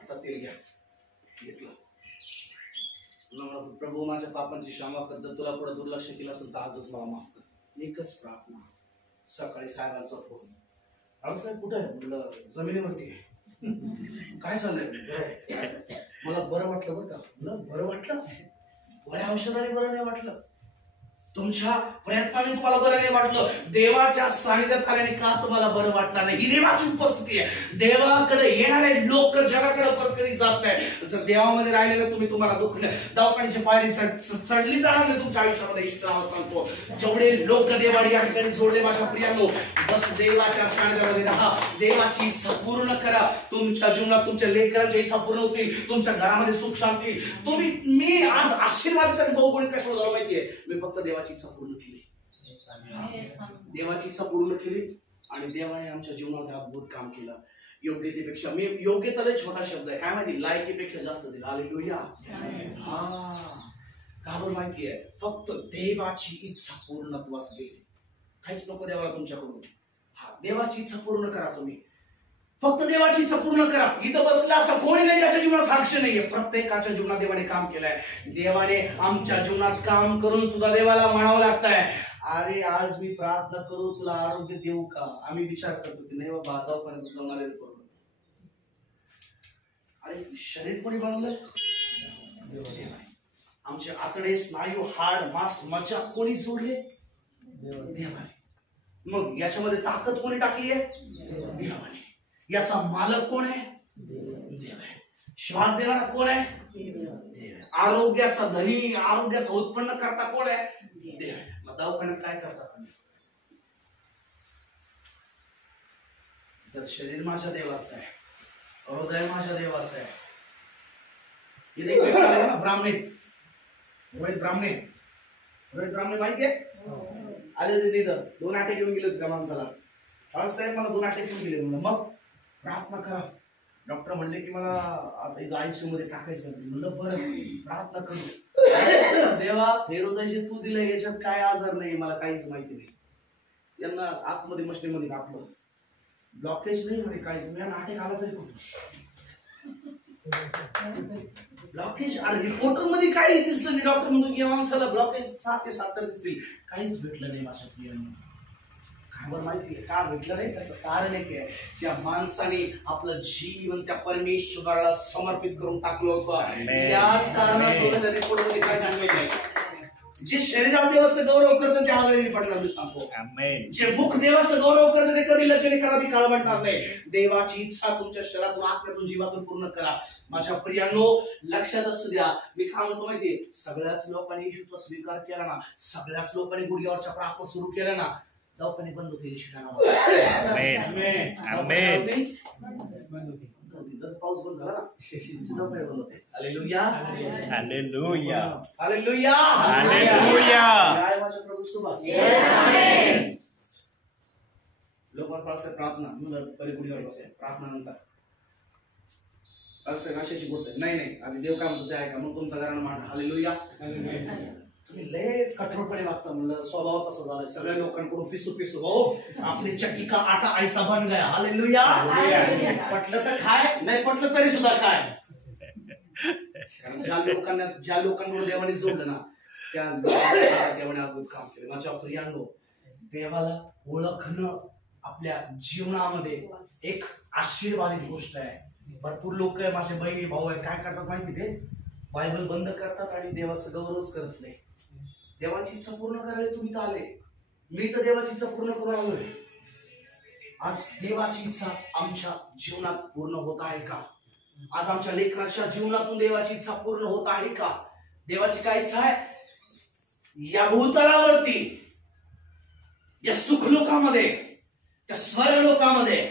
आता तेल घ्या. घेतलं. प्रभू, माझ्या पापांची क्षमा कर, जर तुला पुढे दुर्लक्ष केलं असेल तर आजच मला माफ कर. एकच प्रार्थना. सकाळी साहेबांचा फोन, रावसाहेब कुठे आहे? म्हटलं जमिनीवरती आहे. काय चाललंय? मला बरं वाटलं बरं का. बरं वाटलं, गोळ्या औषधाने बरं नाही वाटलं, तुमच्या प्रयत्नाने तुम्हाला बरं नाही वाटलं, देवाच्या सानिध्यात आल्याने का तुम्हाला बरं वाटणार नाही? ही देवाची उपस्थिती आहे. देवाकडे येणारे लोक जगाकडे परत कधी जात नाही. जर देवामध्ये राहिलेलं तुम्ही, तुम्हाला दुःख नाही, दवाखान्याची पायरी चढली जाणार नाही तुमच्या आयुष्यामध्ये. इष्टावर सांगतो, जेवढे लोक देवाने या ठिकाणी जोडले माझ्या प्रियांनो, बस देवाच्या सानिध्यामध्ये राहा. देवाची इच्छा पूर्ण करा. तुमच्या जीवनात तुमच्या लेकरांच्या इच्छा पूर्ण होतील, तुमच्या घरामध्ये सुख शांती. मी आज आशीर्वाद बहुगुणित कशाला झालं माहितीये? मी फक्त देवाची इच्छा पूर्ण केली. देवाची इच्छा पूर्ण केली आणि देवाने आमच्या जीवनात अद्भुत काम केलं. योग्यतेपेक्षा, मी योग्यता लय छोटा शब्द आहे, काय माहिती, लायकीपेक्षा जास्त दिला. हालेलुया. का बरं माहितीये? फक्त देवाची इच्छा पूर्णत्वास गेली. काहीच नको देवाला तुमच्याकडून. देवाची इच्छा पूर्ण करा तुम्ही. फक्त देवाची इच्छा पूर्ण करा. इथं बसला असं कोणी नाही ज्याच्या जीवनात साक्ष नाहीये. प्रत्येकाच्या जीवनात देवाने काम केलंय. देवाने आमच्या जीवनात काम करून सुद्धा देवाला म्हणावं लागतंय, अरे आज मी प्रार्थना करू, तुला आरोग्य देऊ का? आम्ही विचार करतो की नाही बाबा, दवाखान्यात जमणार आहे. अरे शरीर कोणी बनवलंय? आमचे आतडे, स्नायू, हाड, मांस, मज्जा कोणी जोडले? देवाने. मग याच्यामध्ये ताकद कोणी टाकली आहे? देवाने. याचा मालक कोण आहे? देव आहे. श्वास देणारा कोण आहे? देव. आरोग्याचा धनी, आरोग्याचं उत्पन्न करता कोण आहे? देव आहे. मग दवाखान्यात काय करता तुम्ही? जर शरीर माझ्या देवाचं आहे, हृदय माझ्या देवाचं आहे. ब्राह्मणे, रोहित ब्राह्मणे माहितीये? आले होते तिथं, 2 आटे घेऊन गेले होते त्या माणसाला. साहेब मला 2 आटे घेऊन गेले. म्हणलं मग प्रार्थना करा. डॉक्टर म्हणले की मला आता आयसीयू मध्ये टाकायचं. म्हणलं बरं, प्रार्थना करू. देवा, हे हृदय जे तू दिलं याच्यात काय आजार नाही, मला काहीच माहिती नाही. यांना आतमध्ये मशीनमध्ये घातलं, ब्लॉकेज नाही म्हणे, काहीच नाही. नाटे घाला तरी कुठं ब्लॉकेज. अरे रिपोर्टर मध्ये काही दिसलं नाही. डॉक्टर म्हणतो की या माणसाला ब्लॉकेज 6 ते 7 दिसतील. काहीच भेटलं नाही माझ्या प्रियांना. काय बरं माहितीये का भेटलं नाही? त्याचं कारण एक आहे, त्या माणसाने आपलं जीवन त्या परमेश्वराला समर्पित करून टाकलं होतं. त्याच कारणास्तव रिपोर्ट मध्ये काय सांगितलं नाही. जे शरीरात देवाचं गौरव करतं ते आजारी पडणार मी सांगतो. जे मुख देवाचं गौरव करतं ते कधी लचने करावी काळ म्हणणार नाही. देवाची इच्छा तुमच्या शरीरातून, आत्म्यातून, जीवातून पूर्ण करा. माझ्या प्रियांनो लक्षात असू द्या, मी काय म्हणतो माहितीये, सगळ्याच लोकांनी येशूचा स्वीकार केला ना, सगळ्याच लोकांनी गुडघ्यावरच्या प्रार्थना सुरू केल्या ना, दवाखाने बंद होते येशूच्या नावाने. पाऊस बंद झाला ना, दवाखाने बंद होते. Hallelujah, hallelujah, hallelujah, hallelujah. जय माझ्या प्रभू सुबह. लोकांना प्रार्थना गुडघ्यावर बसाय, प्रार्थना नंतर अशाची गोष्ट नाही. आधी देव काय म्हणतो ते ऐका, मग तुमचा घराणं मांडा. हालेलुया. तुम्ही लय कठोरपणे वागता. म्हणलं स्वभाव तसा झालाय. सगळ्या लोकांकडून पिसू हो, आपली चक्की का आटा ऐसा बन गया. हालेलुया. पटलं तर खाय, नाही पटलं तरी सुद्धा खाय. कारण ज्या लोकांकडून देवाने जोडलं ना, त्या देवाने अद्भुत काम केलं. माझ्या प्रियांनो, देवाला ओळखणं आपल्या जीवनामध्ये एक आशीर्वादित गोष्ट आहे. भरपूर लोक आहे, माझे बहिणी भाऊ आहे, काय करतात माहिती, ते बायबल बंद करतात आणि देवाचं गौरवच करत नाही. देवाची इच्छा पूर्ण करायला तुम्ही तर आले, मी तर देवाची इच्छा पूर्ण करून आलोय. आज देवाची इच्छा आमच्या जीवनात पूर्ण होत आहे का? आज आमच्या लेकराच्या जीवनातून देवाची इच्छा पूर्ण होत आहे का? देवाची काय इच्छा आहे? या भूतलावरती, या सुखलोकामध्ये, त्या स्वर्गलोकामध्ये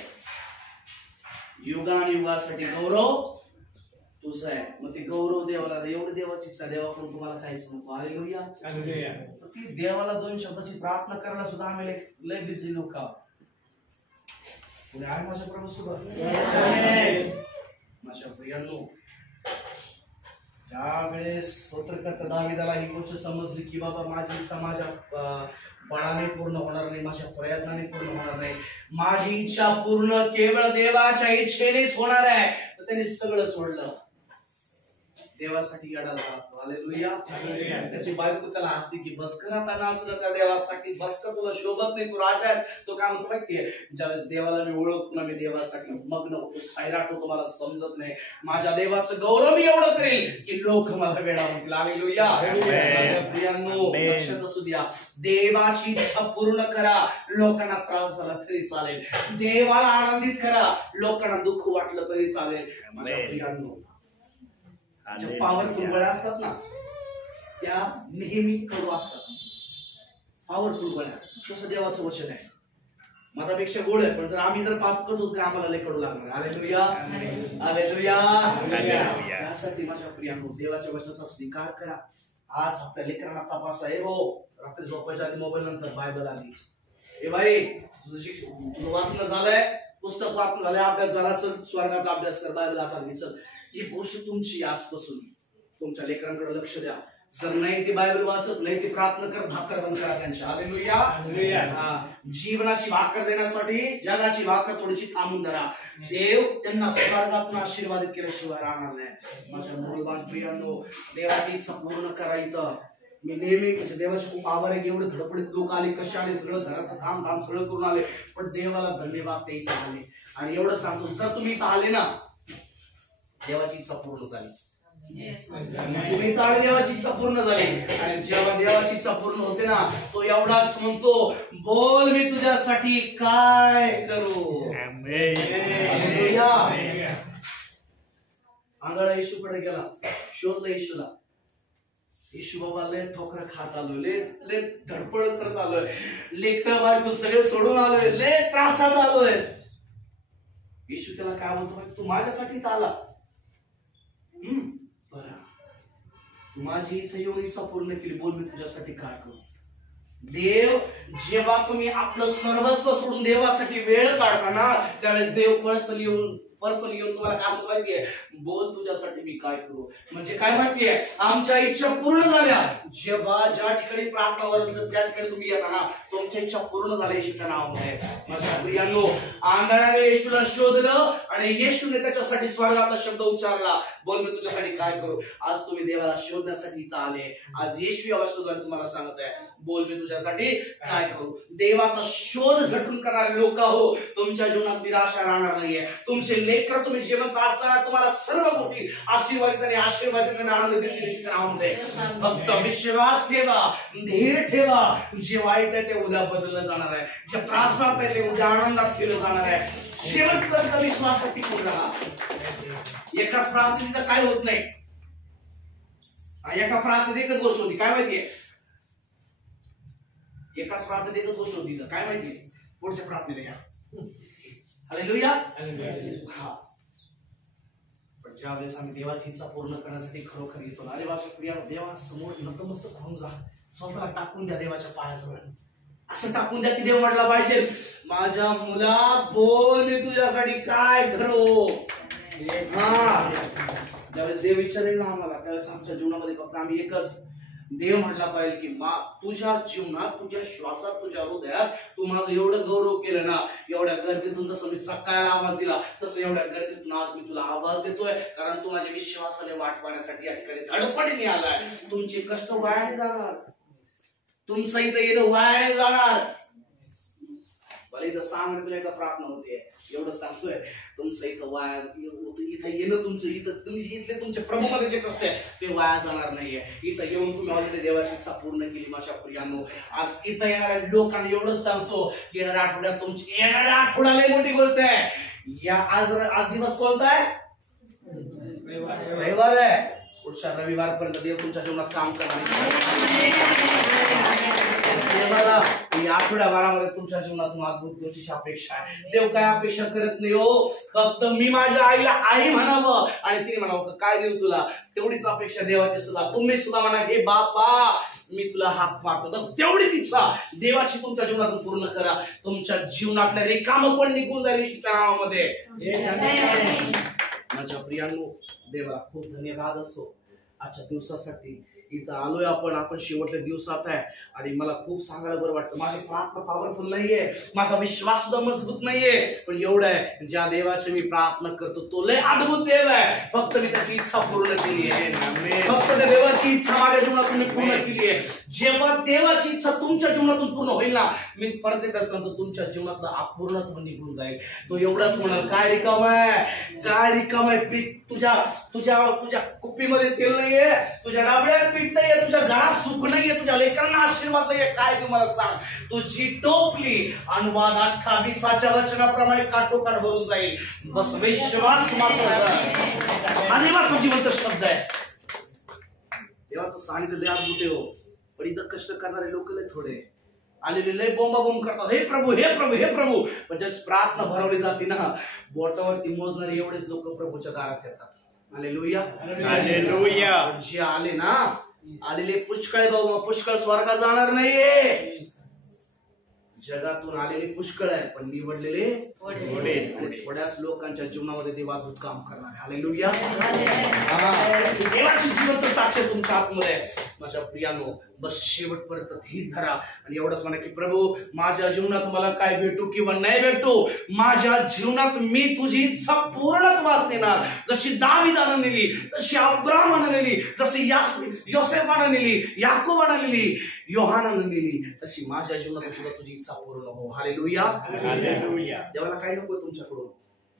युगानुयुगासाठी गौरव तुझं आहे. मग ते गौरव देवाला, एवढं देवाची इच्छा, देवाकडून तुम्हाला काहीच नको. हालेलुया. ती देवाला 2 शब्दाची प्रार्थना करायला सुद्धा आम्ही लय बिझी लोक आहोत. पुढे आहे माझ्या प्रभू सुद्धा. माझ्या प्रियांनो, ज्यावेळेस स्तोत्रकर्ता दाविदाला ही गोष्ट समजली की बाबा माझी इच्छा माझ्या बळाने पूर्ण होणार नाही, माझ्या प्रयत्नाने पूर्ण होणार नाही, माझी इच्छा पूर्ण केवळ देवाच्या इच्छेनेच होणार आहे, तर त्याने सगळं सोडलं, देवासाठी गडाला राहतो. हालेलुया. त्याची बायको त्याला हसते की बस कर आता नाचलं त्या देवासाठी, बस कर, तुला शोभत नाही, तू राजा आहेस. तो काय म्हणतो माहितीये, ज्यावेळेस देवाला मी ओळखतो ना, मी देवासाठी मग्न होतो, सैराट होतो, मला समजत नाही. माझ्या देवाचं गौरव मी एवढं करेल की लोक मला वेडा म्हणतील. हालेलुया. प्रियांनो लक्षात असू द्या, देवाची इच्छा पूर्ण करा. लोकांना त्रास झाला तरी चालेल, देवाला आनंदित करा. लोकांना दुःख वाटलं तरी चालेल. माझ्या प्रियांनो, ज्या पॉवरफुल गोळ्या असतात ना, त्या नेहमी कडू असतात. पॉवरफुल गोळ्या, तसं देवाचं वचन आहे, मधापेक्षा गोड आहे, पण जर आम्ही जर पाप करतो तर आम्हाला लय कडू लागणार. Hallelujah, hallelujah. त्यासाठी माझ्या प्रियांनो, देवाच्या वचनाचा स्वीकार करा. आज आपल्या लेकरांना तपास आहे. हो, रात्री झोपायच्या आधी मोबाईल नंतर बायबल आली. ए बाई, तुझं वाचणं झालंय, पुस्तक वाचणं झालंय, अभ्यास झाला, चल स्वर्गाचा अभ्यास कर, बायबल हातात घे, चल. ही गोष्ट तुमची आजपासून तुमच्या लेकरांकडे लक्ष द्या. जर नाही ते बायबल वाचत नाही, ते प्रार्थना कर, भाकर बंद करा त्यांच्या. हालेलुया. जीवनाची भाकर देण्यासाठी जगाची भाकर थोडीशी थांबून धरा. देव त्यांना स्वर्गातून आशीर्वादित केल्याशिवाय राहणार नाही. माझ्या मूलवान प्रियांनो, देवाची इच्छा पूर्ण करा. इथं मी नेहमी देवाचे खूप आभार आहे. एवढे धडपडीत लोक आले, कसे आले, सगळं घराचं काम सगळं करून आले, पण देवाला धन्यवाद ते इथं आले. आणि एवढं सांगतो, जर तुम्ही इथं आले ना, देवाची इच्छा पूर्ण झाली. तुम्ही तर देवाची इच्छा पूर्ण झाली. आणि जेव्हा देवाची इच्छा पूर्ण होते ना, तो एवढाच म्हणतो, बोल मी तुझ्यासाठी काय करू. आंधळा येशूकडे गेला, शोधलं येशूला. येशू बाबा लय ठोकर खात आलोय, लय धडपड करत आलोय, लेकरं बायको सगळे सोडून आलोय, लय त्रासात आलोय. येशू त्याला काय म्हणतो, तू माझ्यासाठी आला, तू माझी इथे येऊन इच्छा पूर्ण केली, बोल मी तुझ्यासाठी काय करू. देव, जेव्हा तुम्ही आपलं सर्वस्व सोडून देवासाठी वेळ काढता ना, त्यावेळेस देव पर्सनली येऊन पर्सन येऊन तुम्हाला काय म्हणतो माहितीये, बोल तुझ्यासाठी मी काय करू. म्हणजे काय माहितीये, आमच्या इच्छा पूर्ण झाल्या. जेव्हा ज्या ठिकाणी प्रार्थनावर ज्या ठिकाणी तुम्ही येता ना, तुमच्या इच्छा पूर्ण झाल्या येशूच्या नावामध्ये. माझ्या प्रियांनो, आंधळ्याने येशूला शोधलं आणि येशूने त्याच्यासाठी स्वर्गातला शब्द उच्चारला, बोल मी तुझ्यासाठी काय करू. आज तुम्ही देवाला शोधण्यासाठी इथं आले. आज येशू या वचनाद्वारे तुम्हाला सांगत आहे, बोल मी तुझ्यासाठी काय करू. देवाचा शोध झटून करणारे लोक हो, तुमच्या जीवनात निराशा राहणार नाहीये. तुमचे लेकर तुम्ही जिवंत असताना तुम्हाला सर्व गोष्टी आशीर्वादित आणि आशीर्वादित आणि आनंद दिसतील येशूच्या नावामध्ये. फक्त विश्वास ठेवा, धीर ठेवा. जे वाईट आहे ते उद्या बदललं जाणार आहे, जे त्रासात आहे ते उद्या आनंदात केलं जाणार आहे. शेवटपर्यंत विश्वासात टिकून राहा. एकाच प्रार्थनेत काय होत नाही. एका प्रार्थनेत एकच गोष्ट होती, काय माहितीये, एकाच प्रार्थनेत एकच गोष्ट होती, काय माहितीये, पुढच्या प्रार्थनेला या. हालेलुया. हा, पण ज्या वेळेस आम्ही देवाची इच्छा पूर्ण करण्यासाठी खरोखर येतो ना, अरे माझ्या प्रिया, देवासमोर नतमस्तक होऊन जा, स्वतःला टाकून द्या देवाच्या पायाजवळ. असं टाकून द्या की देव म्हटला पाहिजे, माझ्या मुला बोल मी तुझ्यासाठी काय करू. हा, ज्यावेळेस देव विचारेल ना आम्हाला, त्यावेळेस आमच्या जीवनामध्ये फक्त आम्ही एकच देव म्हटला पाहिजे की तुझ्या जीवनात, तुझ्या श्वासात, तुझ्या हृदयात तू माझं एवढं गौरव केलं ना, एवढ्या गर्दीतून जसं मी सकाळला आवाज दिला तसं एवढ्या गर्दीतून आज मी तुला आवाज देतोय, कारण तू माझ्या विश्वासाने वाट पाहण्यासाठी या ठिकाणी धडपडीने आलाय. तुमचे कष्ट वाया नाही जाणार, तुमचं इथं येणं वाया नाही जाणार. मला इथं सांग तुला एकदा प्रार्थना होते, एवढं सांगतोय, तुमचं इथं वाया इथं येणं, तुमचं इथं तुम्ही इथले तुमच्या प्रभूमध्ये जे कष्ट आहे ते वाया जाणार नाहीये. इथं येऊन तुम्ही ऑलरेडी देवाची इच्छा पूर्ण केली. माझ्या प्रियांनो, आज इथं येणाऱ्या लोकांना एवढंच सांगतो, येणाऱ्या आठवड्यात तुमची, येणाऱ्या आठवड्याला मोठी गोष्ट आहे. या आज दिवस कोणता आहे, रविवार आहे. पुढच्या रविवारपर्यंत देव तुमच्या जीवनात काम करणार. देवाला या आठवड्याभरामध्ये तुमच्या जीवनातून अद्भुत गोष्टीची अपेक्षा आहे. देव काय अपेक्षा करत नाही हो, फक्त मी माझ्या आईला आई म्हणावं आणि तिने म्हणावं काय देऊ तुला, तेवढीच अपेक्षा देवाची सुद्धा. तुम्ही सुद्धा म्हणा, हे बापा मी तुला हात मारतो, बस तेवढीच इच्छा देवाची तुमच्या जीवनातून पूर्ण करा. तुमच्या जीवनातल्या रिकाम पण निघून जाईल येशूच्या नावामध्ये. माझ्या प्रियांनो, देवाला खूप धन्यवाद असो आजच्या दिवसासाठी. इथं आलोय आपण शेवटच्या दिवसात आहे आणि मला खूप सांगायला बरं वाटतं. माझी प्रार्थना पॉवरफुल नाहीये, माझा विश्वास सुद्धा मजबूत नाहीये, पण एवढं आहे, ज्या देवाची मी प्रार्थना करतो तो लय अद्भुत देव आहे. फक्त मी त्याची इच्छा पूर्ण केली आहे. फक्त त्या देवाची इच्छा माझ्या जीवनातून मी पूर्ण केली आहे. जेव्हा देवाची इच्छा तुमच्या जीवनातून पूर्ण होईल ना, मी परत एकदा सांगतो, तुमच्या जीवनातलं अपूर्णत्व निघून जाईल. तो एवढाच म्हणाल, काय रिकाम आहे, काय रिकाम आहे, पीठ तुझ्या तुझ्या तुझ्या कुप्पीमध्ये तेल नाहीये, तुझ्या डाबड्यात पीठ नाहीये, तुझ्या घरात सुख नाहीये, तुझ्या लेकरांना आशीर्वाद नाहीये. काय तुम्हाला सांग, तुझी टोपली अनुवाद 28 वचनाप्रमाणे काठोकाठ भरून जाईल. बस विश्वास मात्र आणि मात्र जिवंत शब्द आहे. देवाचं सानिध्य लय अद्भुत आहे हो, पण इथं कष्ट करणारे लोक लय थोडे आलेले, लय बोंबाबोंब करतात, हे प्रभू हे प्रभू हे प्रभू. पण ज्या प्रार्थना भरवली जाते ना, बोटावरती मोजणारे एवढेच लोक प्रभूच्या दारात येतात. Hallelujah hallelujah. जे आले ना, आलेले पुष्कळ गाव, पुष्कळ स्वर्गात जाणार नाहीये. जगातून आलेले पुष्कळ आहे, पण निवडलेले थोड्याच लोकांच्या जीवनामध्ये देव अद्भुत काम करणार आहे. हालेलुया. देवाची जिवंत साक्ष तुमच्या आतमध्ये आहे. माझ्या प्रियांनो, बस शेवटपर्यंत धीर धरा आणि एवढंच म्हणा की प्रभू माझ्या जीवनात मला काय भेटू किंवा नाही भेटू, माझ्या जीवनात मी तुझी इच्छा पूर्णत्वास नेणार. जशी दाविदानं नेली, तशी अब्राहामानं नेली, जशी योसेफानं नेली, याकोबानं नेली, योहानानं नेली, तशी माझ्या जीवनात सुद्धा तुझी इच्छा पूर्ण हो. Hallelujah hallelujah. देवाला काय नको तुमच्याकडून,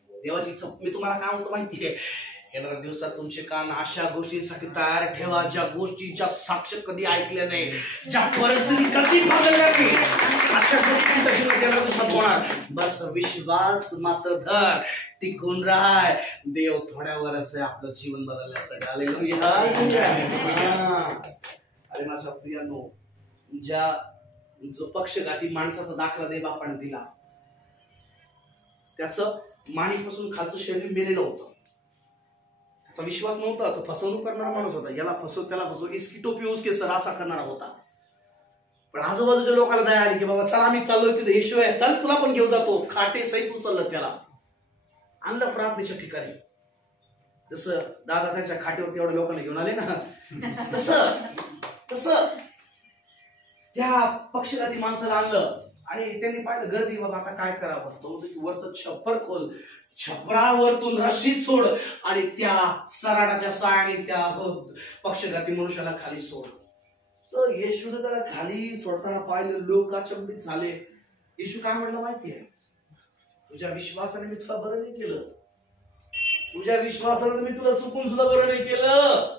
देवाची इच्छा. मी तुम्हाला काय म्हणतो माहितीये, येणाऱ्या दिवसात तुमचे कान अशा गोष्टींसाठी तयार ठेवा, ज्या गोष्टीच्या साक्ष कधी ऐकल्या नाही, ज्या परिस्थिती कधी बदलल्या नाही, अशा गोष्टींच्या जीवनात येणाऱ्या दिवसात होणार. बस विश्वास मात्र धर, टिकून राहाय. देव थोड्या वेळाच आहे आपलं जीवन बदलण्यासाठी. हालेलुया. अरे माझ्या प्रियांनो, जो पक्षघाती माणसाचा दाखला देव आपण दिला, त्याचं माणीपासून खालचं शरीर मेलेलं होतं. त्याचा विश्वास नव्हता, तो फसवणूक करणारा माणूस होता. याला फसव त्याला फसव, इसकी टोपी उसके सर असा करणारा होता. पण आजूबाजूच्या लोकांना दया आली की बाबा चला आम्ही चाललोय तिथे, येशू आहे, चल तुला पण घेऊन जातो, खाटे सहित उचललं त्याला. आणलं प्रार्थनेच्या ठिकाणी. जसं दादा त्यांच्या खाटीवरती एवढ्या लोकांना घेऊन आले ना, तसं त्या पक्षघाती माणसाला आणलं आणि त्यांनी पाहिलं गर्दी, बाबा आता काय करावं. तो वरतं छप्पर खोल, छपरावरतून रस्सी सोड आणि त्या सराडाच्या सायाने त्या पक्षघाती मनुष्याला खाली सोड. तर येशूने त्याला खाली सोडताना पाहिलं, लोक अचंबित झाले. येशू काय म्हणलं माहितीये, तुझ्या विश्वासाने मी तुला बरं नाही केलं, तुझ्या विश्वासाने मी तुला चुकून सुद्धा बरं नाही केलं,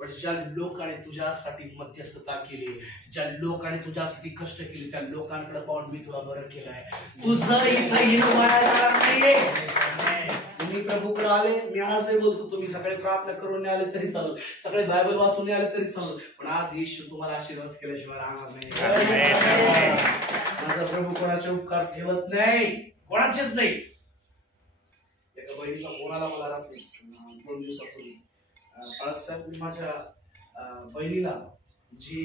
पण ज्या लोकांनी तुझ्यासाठी मध्यस्थता केली, ज्या लोकांनी तुझ्यासाठी कष्ट केले, त्या लोकांकडे पाहून मी तुला बरं केलंय. तुझं इथं येणं वाया जाणार नाहीये. तुम्ही प्रभूकडे आले, मी आज बोलतो, तुम्ही सकाळी प्रार्थना करून आले तरी चालेल, सकाळी बायबल वाचून आले तरी चालेल, पण आज येशू तुम्हाला आशीर्वाद केल्याशिवाय राहणार नाही. माझा प्रभू कोणाचे उपकार ठेवत नाही, कोणाचेच नाही. एका बहिणीचा फोन आला मला रात्री 2 दिवसापूर्वी. साहेब, माझ्या बहिणीला जी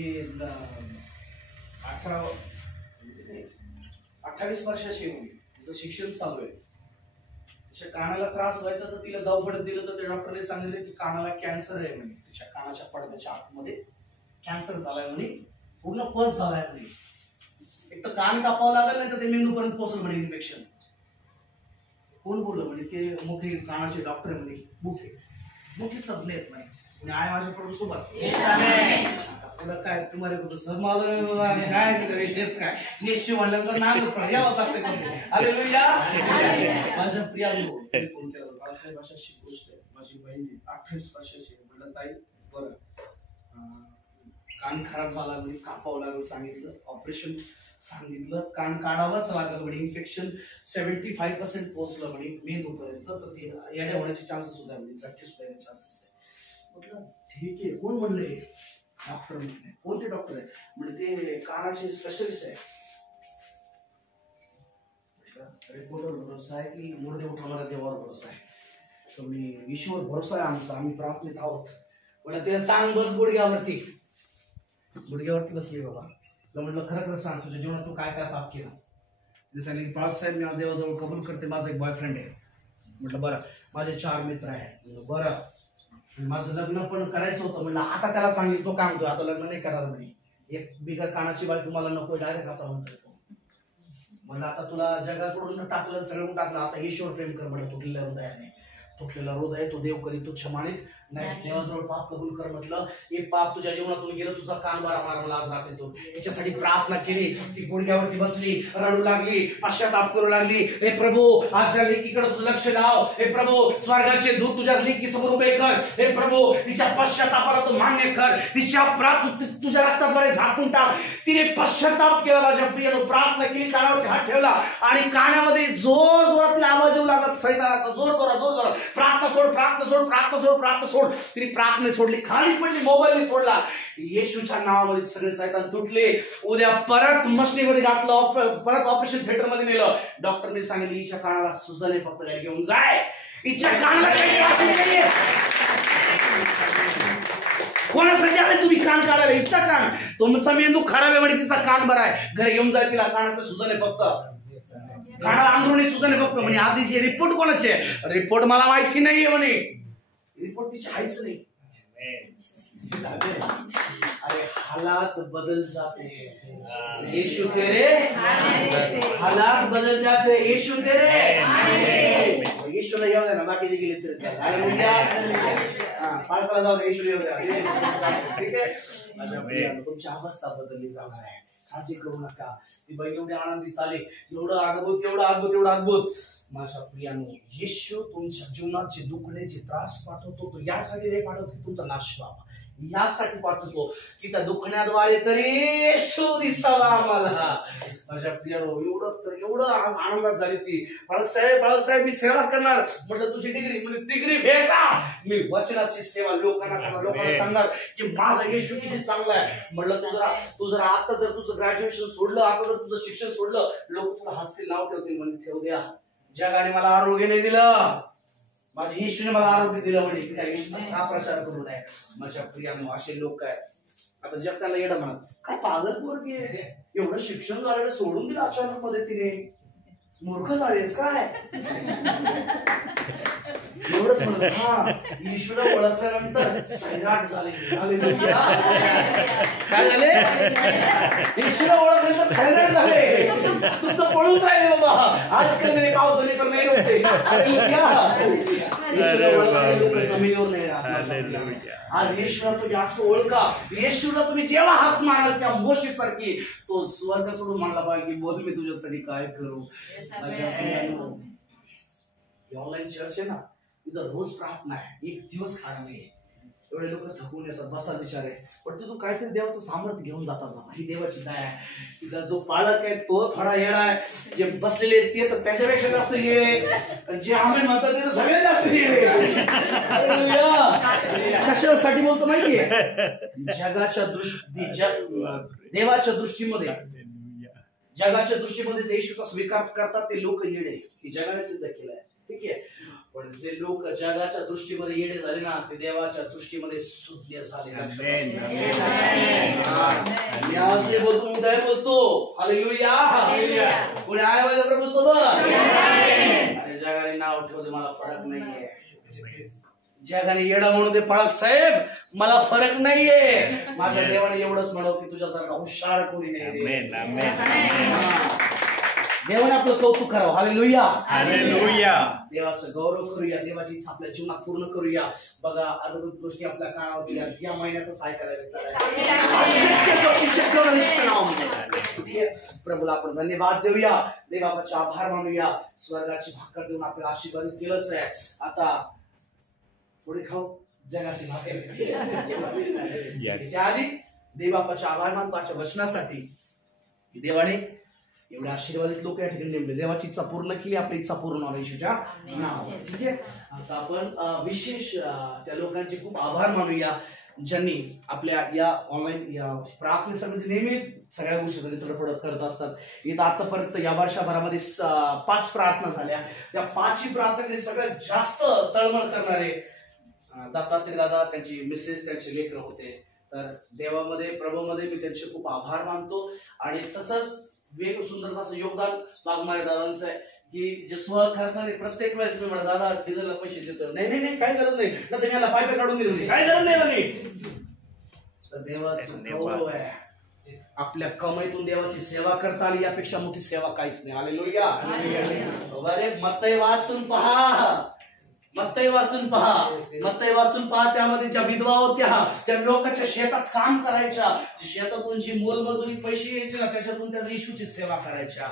28 वर्षाची मुली, तिचं शिक्षण चालू आहे, तिच्या कानाला त्रास व्हायचा, तर तिला दवाखान्यात दिलं तर त्या डॉक्टरने सांगितलं की कानाला कॅन्सर आहे म्हणे, तिच्या कानाच्या पडद्याच्या आतमध्ये कॅन्सर झालाय म्हणे, पूर्ण पस झालाय म्हणे. एक तर कान कापावं लागेल, नाही तर ते मेंदूपर्यंत पोहोचल म्हणे इन्फेक्शन. कोण बोललं म्हणे, ते मोठे कानाचे डॉक्टर आहे म्हणे, मोठे तज्ञ आहेत म्हणे. आय माझ्या प्रभू सोबत पुढं काय तुम्हाला कुठं सर माझं काय विशेष काय निश्चित म्हणल्यानंतर नामच पण यावं लागतं. माझ्या प्रिया फोन केला, बाळासाहेब अशाशी गोष्ट आहे, माझी बहीण 28 वर्षाची. म्हणलं ताई बरं, कान खराब झाला म्हणजे कापावं लागलं सांगितलं, ऑपरेशन सांगितलं, कान काढावंच लागलं म्हणजे इन्फेक्शन 75% पोहोचलं म्हणे मेंदूपर्यंत, तर ते येण्या होण्याचे चान्सेस सुद्धा म्हणजे झटके सुद्धा येण्याचे चान्सेस आहे. म्हटलं ठीक आहे, कोण म्हणले, डॉक्टर म्हणले. कोणते डॉक्टर आहे म्हणजे, ते कानाचे स्पेशलिस्ट आहे. रिपोर्टवर भरोसा आहे की मुर्दे उठवणाऱ्या देवावर भरोसा आहे. तर मी ईश्वर भरोसा आहे आमचा, आम्ही प्रार्थनेत आहोत. पण ते सांग बस गुडघ्यावरती बसली बाबा. म्हटलं खरं खरं सांग, तुझ्या जीवनात तू काय काय पाप केलं. ते सांगितलं की बाळासाहेब, मी देवाजवळ कबूल करते, माझा एक बॉयफ्रेंड आहे. म्हटलं बरं, माझे 4 मित्र आहेत. बरं, माझं लग्न पण करायचं होतं. म्हटलं आता त्याला सांगितलं, तो काय म्हणतो आता लग्न नाही करणार म्हणे, एक बिगर कानाची बाई तुम्हाला नको, डायरेक्ट असा म्हणतोय तो. म्हणलं आता तुला जगाकडून टाकलं, सगळं टाकलं, आता ईश्वर प्रेम कर म्हटलं तुटलेल्या हृदयाने. तुटलेला हृदय तो देव कधी तुच्छ मानित नाही. देवाजवळ पाप कबूल कर म्हटलं. एक पाप तुझ्या जीवनातून गेलं, तुझा कान बारा मला आज रात्री तो याच्यासाठी प्रार्थना केली. ती गुडघ्यावरती बसली, रडू लागली, पश्चाताप करू लागली. हे प्रभू, आज लेकीकडे तुझं लक्ष लाव. हे प्रभू, स्वर्गाचे दूत तुझ्या लेकी समोर उभे कर. हे प्रभू, तिच्या पश्चातापाला तू मान्य कर. तिच्या तुझ्या रक्ताद्वारे झाकून टाक. तिने पश्चाताप केला, माझ्या प्रियानं प्रार्थना केली, कानावरती हात ठेवला आणि कानामध्ये जोर जोरातला आवाज येऊ लागला सैतानाचा. जोर जोरात प्रार्थना सोड, प्रार्थना सोड, प्रार्थना सोड, प्रार्थना सोड. तिने प्रार्थना सोडली, खाली पडली, मोबाईल सोडला. येशूच्या नावामध्ये सगळे सैतान तुटले. उद्या परत मशनीमध्ये घातलं, परत ऑपरेशन थिएटर मध्ये नेलं. डॉक्टरने सांगितलं हिच्या कानाला सुजले, फक्त घेऊन जाय. हिच्या कानाला कोणासाठी आले तुम्ही कान काढायला? हिचा कान, तुमचा मेंदू खराब आहे म्हणे, तिचा कान बरा आहे, घरी घेऊन जाय तिला. कानाचं सुजले फक्त, कानाला अंदरुणी सुजले फक्त. म्हणजे आधीचे रिपोर्ट कोणाचे? रिपोर्ट मला माहिती नाहीये म्हणे, रिपोर्ट तिची आहेच नाही. अरे हालात बदल जाते, यीशु तेरे हालात बदल जाते, यीशु तेरे. येशूला येऊ द्या ना, बाकीचे गेले तरी पाळपाला जाऊ द्या, येशूला येऊ द्या. ठीक आहे, माझ्या प्रियानं तुमची अवस्था बदलली जाणार आहे, काळजी करू नका. ती बाई एवढी आनंदी चाले, एवढं अद्भुत, एवढं अद्भुत, एवढं अद्भुत. माझ्या प्रियानो, येशू तुमच्या जीवनात जे दुखणे, जे त्रास पाठवतो, तो यासाठी नाही पाठवतो तुमचा नाश व्हावा, यासाठी पाठवतो की त्या दुखण्याद्वारे तरी येशू दिसावा आम्हाला. माझ्या प्रियानो, एवढं आनंदात झाली ती. बाळासाहेब मी सेवा करणार. म्हटलं तुझी डिग्री? म्हणजे डिग्री फेका, मी वचनाची सेवा लोकांना करणार, लोकांना सांगणार की माझा येशू किती चांगला आहे. म्हटलं तू जर आता जर तुझं ग्रॅज्युएशन सोडलं, आता जर तुझं शिक्षण सोडलं, लोक तुला हसतील, नाव ठेवतील. म्हणजे ठेवू द्या, जगाने मला आरोग्य नाही दिलं, माझ्या येशूने मला आरोग्य दिलं म्हणे, त्या येशूने हा प्रचार करू नये. माझ्या प्रियानो, असे लोक आहे. आता जग त्याला येणं म्हणत, काय पागल पोरगी आहे, एवढं शिक्षण झालेलं सोडून दिलं अचानक मध्ये तिने. मूर्ख झालेस काय? एवढंच म्हणलं. हा, येशूला ओळखल्यानंतर सैराट झाले. हालेलुया. काय झाले? येशूला ओळखल्यानंतर सैराट झाले. नुसतं पळून राहिले बाबा. आजकाल मेरे पावसाने तर नाही होते. हालेलुया. येशूला ओळखणारे लोक जमिनीवर नाही राहत. आज येशूला तुम्ही असं ओळखा. येशूला तुम्ही जेव्हा हात माराल त्या मोशीसारखी तो स्वर्ग सोडून म्हणला पाहिजे की बोल मी तुझ्यासाठी काय करू. ऑनलाईन चर्च आहे ना, इथं रोज प्रार्थना आहे, एक दिवस खाणं नाहीये. एवढे लोक थकून येतात, बसा बिचारे, पण तिथून काहीतरी देवाचं सामर्थ्य घेऊन जातात बाबा. ही देवाची दया आहे. तिथं जो पालक आहे तो थोडा येडा आहे, जे बसलेले ते तर त्याच्यापेक्षा जास्त येडे, जे आमेन म्हणतात ते तर सगळ्यात जास्त येडे. कशासाठी बोलतो माहितीये? जगाच्या देवाच्या दृष्टीमध्ये, जगाच्या दृष्टीमध्ये येशूचा स्वीकार करतात ते लोक येडे. ती जगाने सिद्ध केलंय. ठीक आहे, पण जे लोक जगाच्या दृष्टीमध्ये येडे झाले ना, ते देवाच्या दृष्टीमध्ये शुद्ध झाले. मी आज जे बोलतो उदय बोलतो. हालेलुया. कोणी आहे माझ्या प्रभू सोबत? अरे जगाने नाव ठेवते, मला फरक नाहीये. जगाने येडा म्हणून ते फरक साहेब, मला फरक नाहीये. माझ्या देवाने एवढंच म्हणावं की तुझ्यासारखा हुशार कोणी नाही. देवाने आपलं कौतुक करावं. हालेलुया. हालेलुया. देवाचं गौरव करूया, देवाची इच्छा आपल्या जीवनात पूर्ण करूया. बघा, अद्भुत गोष्टी आपल्या कानावरती या महिन्यातच ऐकायला भेटतात. प्रभूला आपण धन्यवाद देऊया, देवाचे आभार मानूया. स्वर्गाची भाकर देऊन आपल्याला आशीर्वादित केलंच आहे. आता थोडी खाऊ जगाची भाकर. आधी देवाचे आभार मानतो आजच्या वचनासाठी. देवाने एवढे आशीर्वादित लोक या ठिकाणी नेमले, देवाची इच्छा पूर्ण केली, आपली इच्छा पूर्ण होणार येशूच्या नावावर. ठीक आहे, आता आपण विशेष त्या लोकांचे खूप आभार मानूया ज्यांनी आपल्या या ऑनलाईन या प्रार्थनेसाठी नेहमी सगळ्या गोष्टी थोडं करत असतात. इथं आतापर्यंत या वर्षभरामध्ये 5 प्रार्थना झाल्या. त्या 5ही प्रार्थनेमध्ये सगळ्यात जास्त तळमळ करणारे दत्तात्रय दादा, त्यांची मिसेस, त्यांचे लेकरं होते. तर देवामध्ये, प्रभूमध्ये मी त्यांचे खूप आभार मानतो. आणि तसंच वेग सुंदर असं योगदान वाघमारे दादांचं आहे की जे स्वखर्चाने प्रत्येक वेळेस मी म्हणा दादा डिझेलला पैसे देतो. नाही नाही नाही, काय गरज नाही ना, तुम्ही याला पायपे काढून दिले, काय गरज नाही म्हणे. तर देवाचं गौरव आहे. आपल्या कमाईतून देवाची सेवा करता आली यापेक्षा मोठी सेवा काहीच नाही. हालेलुया. अरे मत्तई वाचून पहा, मत्तई वाचून पहा, मत्तई वाचून पहा. त्यामध्ये ज्या विधवा होत्या त्या लोकांच्या शेतात काम करायच्या, शेतातून जी मोलमजुरी पैसे यायचे ना त्याच्यातून त्या येशूची सेवा करायच्या.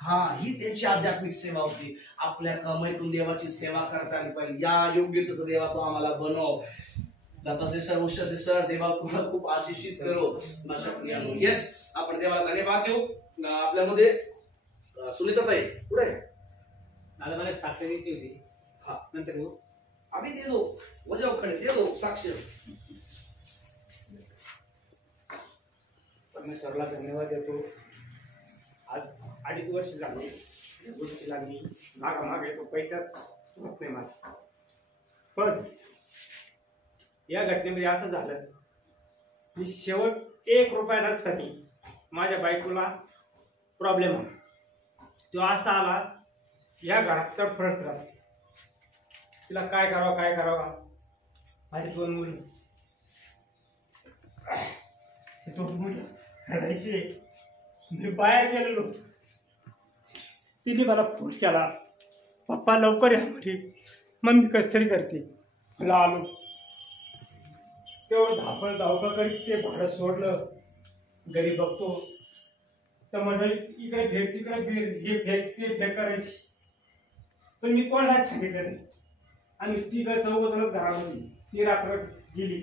हा, ही त्यांची आध्यात्मिक सेवा होती. आपल्या कमाईतून देवाची सेवा करता आली पाहिजे. या योग्यतेचं देवा तो आम्हाला बनव. लता सिस्टर, उषा सिस्टर, देवा तुम्हाला खूप आशिषित करो. येस, आपण देवाला धन्यवाद देऊ. आपल्यामध्ये सुनीताताई पुढे मला साक्ष द्यायची होती. हा, नंतर आम्ही दे दो, वजाव खडे दे दो साक्ष. परमेश्वरला धन्यवाद देतो. आज 2.5 वर्ष झाली या गोष्टीला मी मागे तो पैशात होत नाही मला. पण या घटनेमध्ये असं झालं की शेवट 1 रुपया नसताना माझ्या बायकोला प्रॉब्लेम आला. तो असा आला, या घरात तडफडत राहत, तिला काय करावं. माझी 2 मुली, 2 मुलं रडायचे. मी बाहेर गेलेलो, तिने मला फोन केला, पप्पा लवकर या म्हणे. मम्मी कस तरी करते. मला आलो, तेवढं धावपळ करीत ते भाडं सोडलं. घरी बघतो तर मंडळी इकडे फेक तिकडे फेक, हे फेक ते फेक करायची. पण मी कोणालाच सांगितलं नाही. आणि 3-4 घरामध्ये ती रात्र गेली.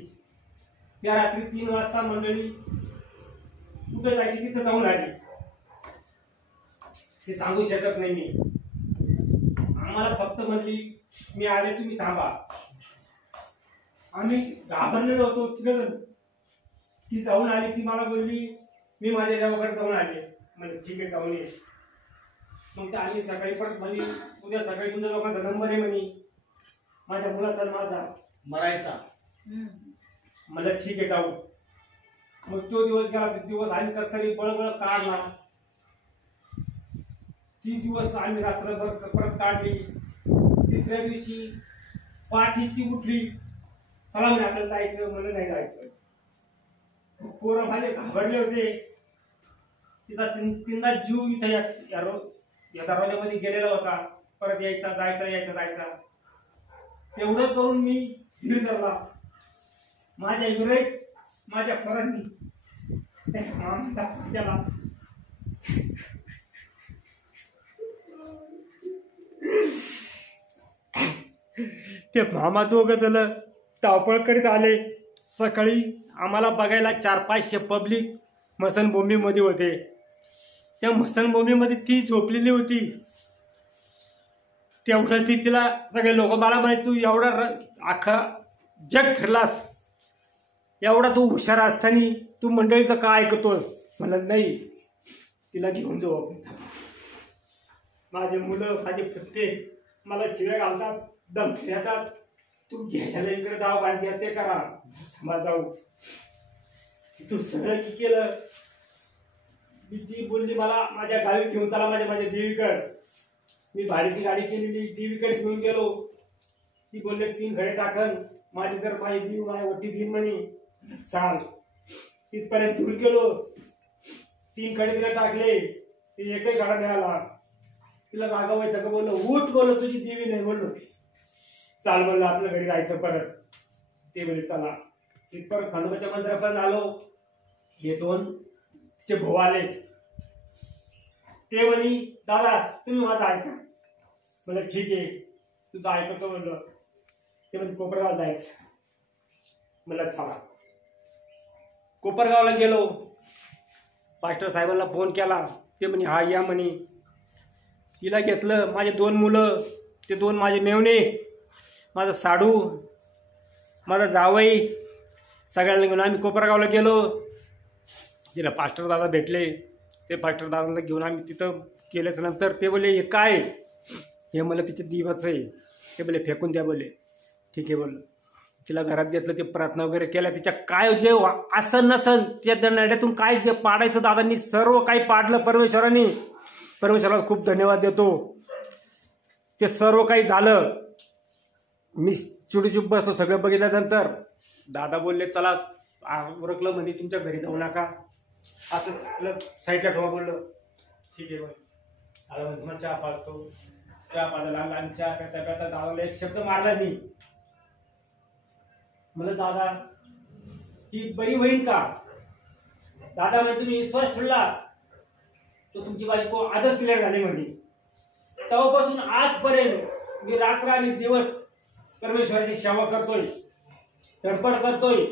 त्या रात्री 3 वाजता मंडळी कुठे जायची तिथं जाऊन आली. ते सांगू शकत नाही मी. आम्हाला फक्त म्हणली मी आले, तुम्ही थांबा. आम्ही घाबरलेलो होतो. तिथं ती जाऊन आली. ती मला बोलली मी माझ्या देवाकडे जाऊन आले. म्हणजे ठीक आहे, जाऊन ये. मग आम्ही सकाळी परत म्हणली उद्या सकाळी तुमच्या लोकांचा नंबर आहे म्हणे, माझ्या मुलाचा माझा मरायचा. मला ठीक आहे, जाऊ. मग तो दिवस गेला. तो दिवस आम्ही कस तरी बळबळ काढला. 3 दिवस आम्ही रात्रभर परत काढली. तिसऱ्या दिवशी पाठीच ती उठली, चला म्हणे आपल्याला जायचं. मला नाही जायचं. पोरं माझे घाबरले होते. तिचा तीनदा जीव इथे या दरवाजामध्ये गेलेला होता. परत यायचा जायचा. तेवढं करून मी धीर धरला. माझ्या विरहित माझ्या पोरांनी त्याच्या मामाचा केला. ते मामा दोघं जण धावपळ करीत आले. सकाळी आम्हाला बघायला 400-500 पब्लिक मसनभूमीमध्ये होते. त्या मसनभूमीमध्ये ती झोपलेली होती. तेवढं ती तिला सगळे लोक मला म्हणायचे, तू एवढा अख्खा जग फिरलास, एवढा तू हुशार असताना तू मंडळीचं का ऐकतोस? म्हणत नाही, तिला घेऊन जाऊ आपण. माझे मुलं माझे पत्ते मला शिव्या घालतात, धमकी देतात, तू घ्यायला इकडे जाऊ बांधल्या ते करा, मला जाऊ. तू सगळं की केलं. ती बोलली मला माझ्या गावी घेऊन चला, माझ्या देवीकडे. मी भाडीची गाडी केलेली, देवीकडे घेऊन गेलो. ती बोलले 3 घडे टाकन, माझी तर माझी देव माझ्या वटी देईन म्हणे. चाल. तिथपर्यंत घेऊन गेलो. 3 घडे तिला टाकले. ती एकही घडा नाही आला. तिला रागवायचं का? बोललो उठ, बोललो तुझी देवी नाही. बोललो चाल, म्हणलं आपल्या घरी जायचं परत. ते बोलले चला. तिथपर्यंत खंडोबाच्या मंदिरापर्यंत आलो. हे 2 तिचे भाऊ आले. ते म्हणे दादा तुम्ही माझं ऐका. म्हणलं ठीक आहे, तुझं ऐकतो म्हणलं. ते म्हणजे कोपरगाव जायचं. म्हणलं चला. कोपरगावला गेलो. पास्टर साहेबांना फोन केला. ते म्हणे हा या म्हणे. तिला घेतलं. माझे 2 मुलं, ते 2 माझे मेवणे, माझा साडू, माझा जावई, सगळ्यांना घेऊन आम्ही कोपरगावला गेलो. तिला पास्टर दादा भेटले. ते पास्टर दादाला घेऊन आम्ही तिथं केल्याच्या नंतर ते बोलले हे काय? हे मला तिच्या दिवाचं आहे. ते बोलले फेकून द्या. बोलले ठीक आहे. बोललं तिला घरात घेतलं. ते प्रार्थना वगैरे केल्या. तिच्या काय जे असं नसन त्या दंड्यातून काय जे पाडायचं दादांनी सर्व काही पाडलं परमेश्वरांनी. परमेश्वराला खूप धन्यवाद देतो. ते सर्व काही झालं. मी चुडीचूप बसतो. सगळं बघितल्यानंतर दादा बोलले चला उरकलं म्हणे तुमच्या घरी जाऊ नका, असं साईडला ठेवा. बोललं ठीक आहे. बोल दादा म्हणजे तुम्हाला चहा पाजतो. चहा पाजायला आणि चहा करता दादाला एक शब्द मारला मी. म्हणलं दादा ही बरी होईल का? दादा म्हणजे तुम्ही विश्वास ठेवला तो तुमची बायको आजच क्लिअर झाली म्हणजे. तेव्हापासून आजपर्यंत मी रात्र आणि दिवस परमेश्वराची सेवा करतोय, धडपड करतोय.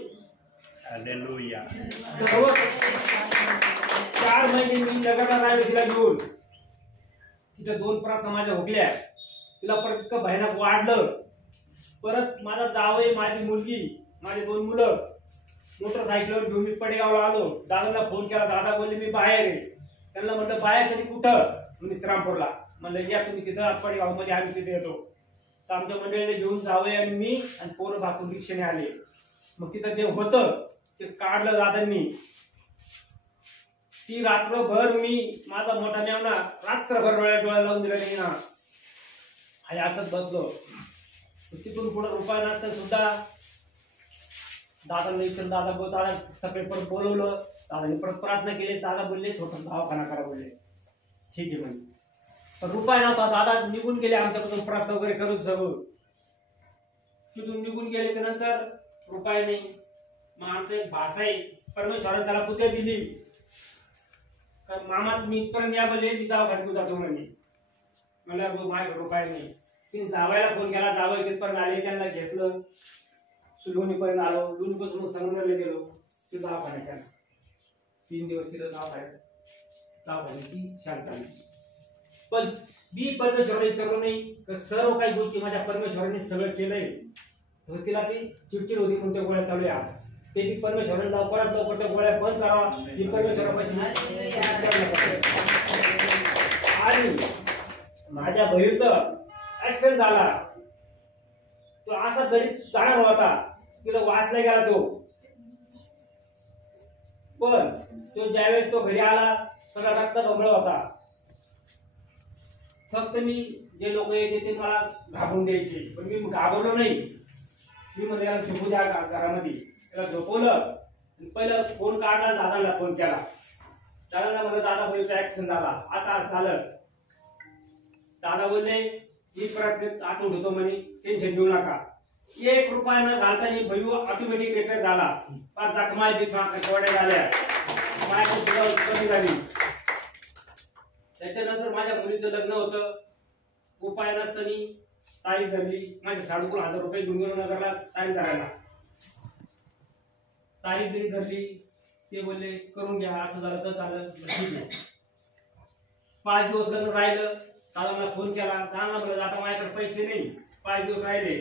हालेलुया. 4 महिने मी जगाला राहिलो तिला घेऊन. तिथं 2 प्रार्थना माझ्या हुकल्या. तिला परत इतकं भयानक वाढलं. परत माझा जावई, माझी मुलगी, माझे 2 मुलं मोटरसायकलवर घेऊन मी पडेगावला आलो. दादाला फोन केला. दादा बोलले मी बाहेर आहे. त्यांना म्हटलं बाहेर तरी कुठं? मी श्रीरामपूरला. म्हणलं या तुम्ही तिथं पडेगावमध्ये, आम्ही तिथे येतो. तर आमच्या मंडळीने घेऊन जावई आणि मी आणि पोरं बापून रिक्षाने आले. मग तिथं जे होतं ते काढलं दादांनी. ती रात्रभर मी माझा मोठा मेवणा रात्रभर डोळ्या लावून दिला नाही ना. आणि असंच बसलो. तिथून पुढे रुपया नंतर सुद्धा दादांना विचारून दादा सगळे परत बोलवलं. दादाने परत प्रार्थना केली. दादा बोलले थोडं दवाखाना करा. बोलले ठीक आहे म्हणजे. पण रुपया नव्हता. दादा निघून गेले आमच्यापासून प्रार्थना वगैरे करून सगळं. तिथून निघून गेले त्यानंतर रुपया नाही. मग आमचा एक भाषा आहे, परमेश्वराने त्याला बुद्धी दिली. कारण मामा मी इथपर्यंत या बोलले मी दवाखान्यात जातो म्हणे. म्हणलं माझ्याकडे रुपया नाही. तिने जावायला फोन केला. जावं तिथपर्यंत आले. त्यांना घेतलं. लोणीपर्यंत आलो. लोणीपासून समुद्राला गेलो. ते दवाखान्यात केला. 3 दिवस तिला दवाखान्याची शांत आली. पण मी परमेश्वराने सर्व नाही, सर्व काही गोष्टी माझ्या परमेश्वराने सगळं केलंय. तिला ती चिडचिड होती म्हणून त्या गोळ्या चालू आहे आज. ते मी परमेश्वराने लवकरात त्या गोळ्या बंद करावा ही परमेश्वरापाशी. आणि माझ्या बहिणीचं ऍक्सिडेंट झाला. तो असा घरी जाणार होता. तिला वाचला गेला तो. पण तो ज्यावेळेस तो घरी आला सगळा रक्त बंबळ होता. फक्त मी जे लोक यायचे ते मला घाबरून द्यायचे, पण मी घाबरलो नाही. मी म्हणलं याला झोपू द्या घरामध्ये. त्याला झोपवलं. पहिलं फोन काढला, दादाला फोन केला. दादाला म्हणलं दादा बहिणीचा ऍक्सिडेंट झाला, असं झालं. दादा बोलले मी परत आठवण होतो म्हणे, टेन्शन घेऊ नका. 1 रुपया न घालताना भैयू ऑटोमॅटिक रिपेअर झाला. 5 जखमा कोड्या झाल्या, माझ्या सुद्धा कमी झाली. त्याच्यानंतर माझ्या मुलीचं लग्न होतं. उपाय नसताना तारीख धरली. माझे 1000 रुपये घेऊन गेलो नगरला तारीख धरायला. तारीख बिरीख धरली. ते बोलले करून घ्या, असं झालं तर झालं, ठीक आहे. 5 दिवस लग्न राहिलं. दादाला फोन केला. दादा म्हणलं आता माझ्याकडे पैसे नाही, 5 दिवस राहिले.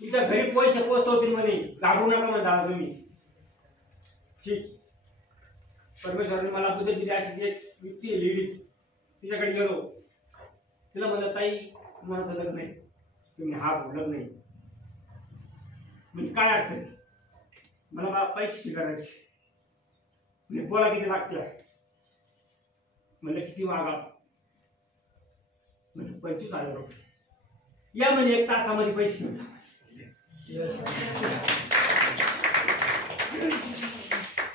तुमच्या घरी पैसे पोहोचवतील म्हणे, घाबरू नका म्हणे दादा तुम्ही. ठीक. परमेश्वराने मला बुद्ध दिली. अशी एक व्यक्ती आहे लेडीज, तिच्याकडे गेलो. तिला म्हणलं ताई मला लग्न नाही, तुम्ही हा बोलत नाही. म्हणजे काय अडचण? मला पैसे करायचे. म्हणजे बोला किती लागते? म्हणलं किती मागा? म्हणजे 25,000 रुपये. या म्हणजे 1 तासामध्ये पैसे घेऊन जा.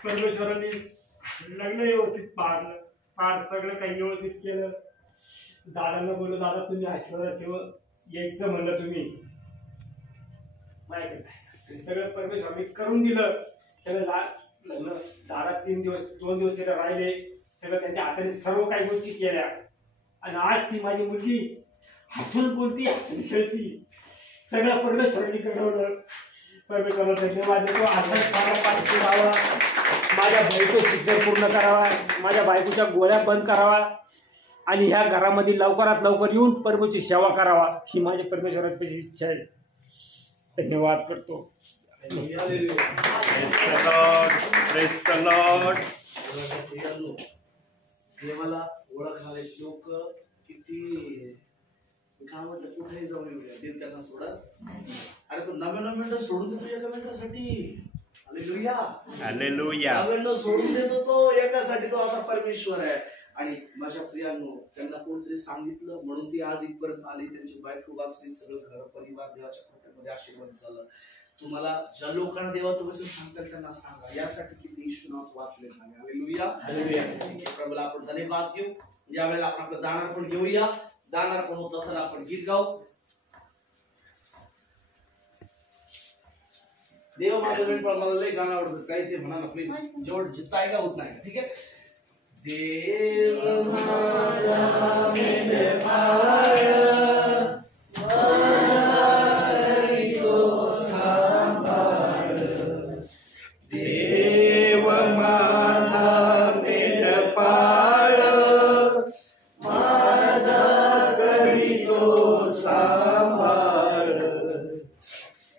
परमेश्वरांनी लग्न व्यवस्थित पाडलं, सगळं काही व्यवस्थित केलं. दादांना बोललो दादा तुम्ही आशीर्वाद सेवक यायचं म्हणलं तुम्ही माहिती. सगळं परमेश्वरांनी करून दिलं. सगळं लग्न दादा 2 दिवस तिला राहिले. सगळं त्यांच्या हाताने सर्व काही गोष्टी केल्या. आणि आज ती माझी मुलगी हसून बोलती, हसून खेळती. सगळं परमेश्वरांनी घडवलं. परमेश्वराला धन्यवाद देतो. असाच पाठीशी राहावा, माझ्या बायको शिक्षण पूर्ण करावा, माझ्या बायकोच्या गोळ्या बंद करावा आणि ह्या घरामध्ये लवकरात लवकर येऊन प्रभूची सेवा करावा, ही माझ्या परमेश्वराची इच्छा आहे. धन्यवाद करतो. देवाला ओळखणारे लोक किती काय म्हणतात, कुठेही जाऊन येऊया, देव त्यांना सोडत. अरे तो 99 मिनिटं सोडून देतो एका मिनिटासाठी. Hallelujah, hallelujah. 99 सोडून देतो तो एकासाठी. तो आता परमेश्वर आहे. आणि माझ्या प्रियांनो, त्यांना कोणतरी सांगितलं म्हणून ती आज इथपर्यंत आली. त्यांची बायको वाचली, सगळं घर परिवार देवाच्या कृपेमध्ये आशीर्वाद झालं. तुम्हाला ज्या लोकांना देवाचं वचन सांगतात त्यांना सांगा, यासाठी किती ईश्वरनाथ वाचले नाही. हालेलुया. प्रभूला आपण धन्यवाद देऊ. यावेळेला आपण आपलं दानार पण घेऊया. दानार पण होत असेल आपण गीत गाऊ. देव माझं वेळ पण मला लई गाणं आवडतं. काही ते म्हणा ना प्लीज, जेवढं जिथं आहे का होत नाही. ठीक आहे. देव माझा मेंढपाळ, देव माझा मेंढपाळ, माझा करीतो सांभाळ.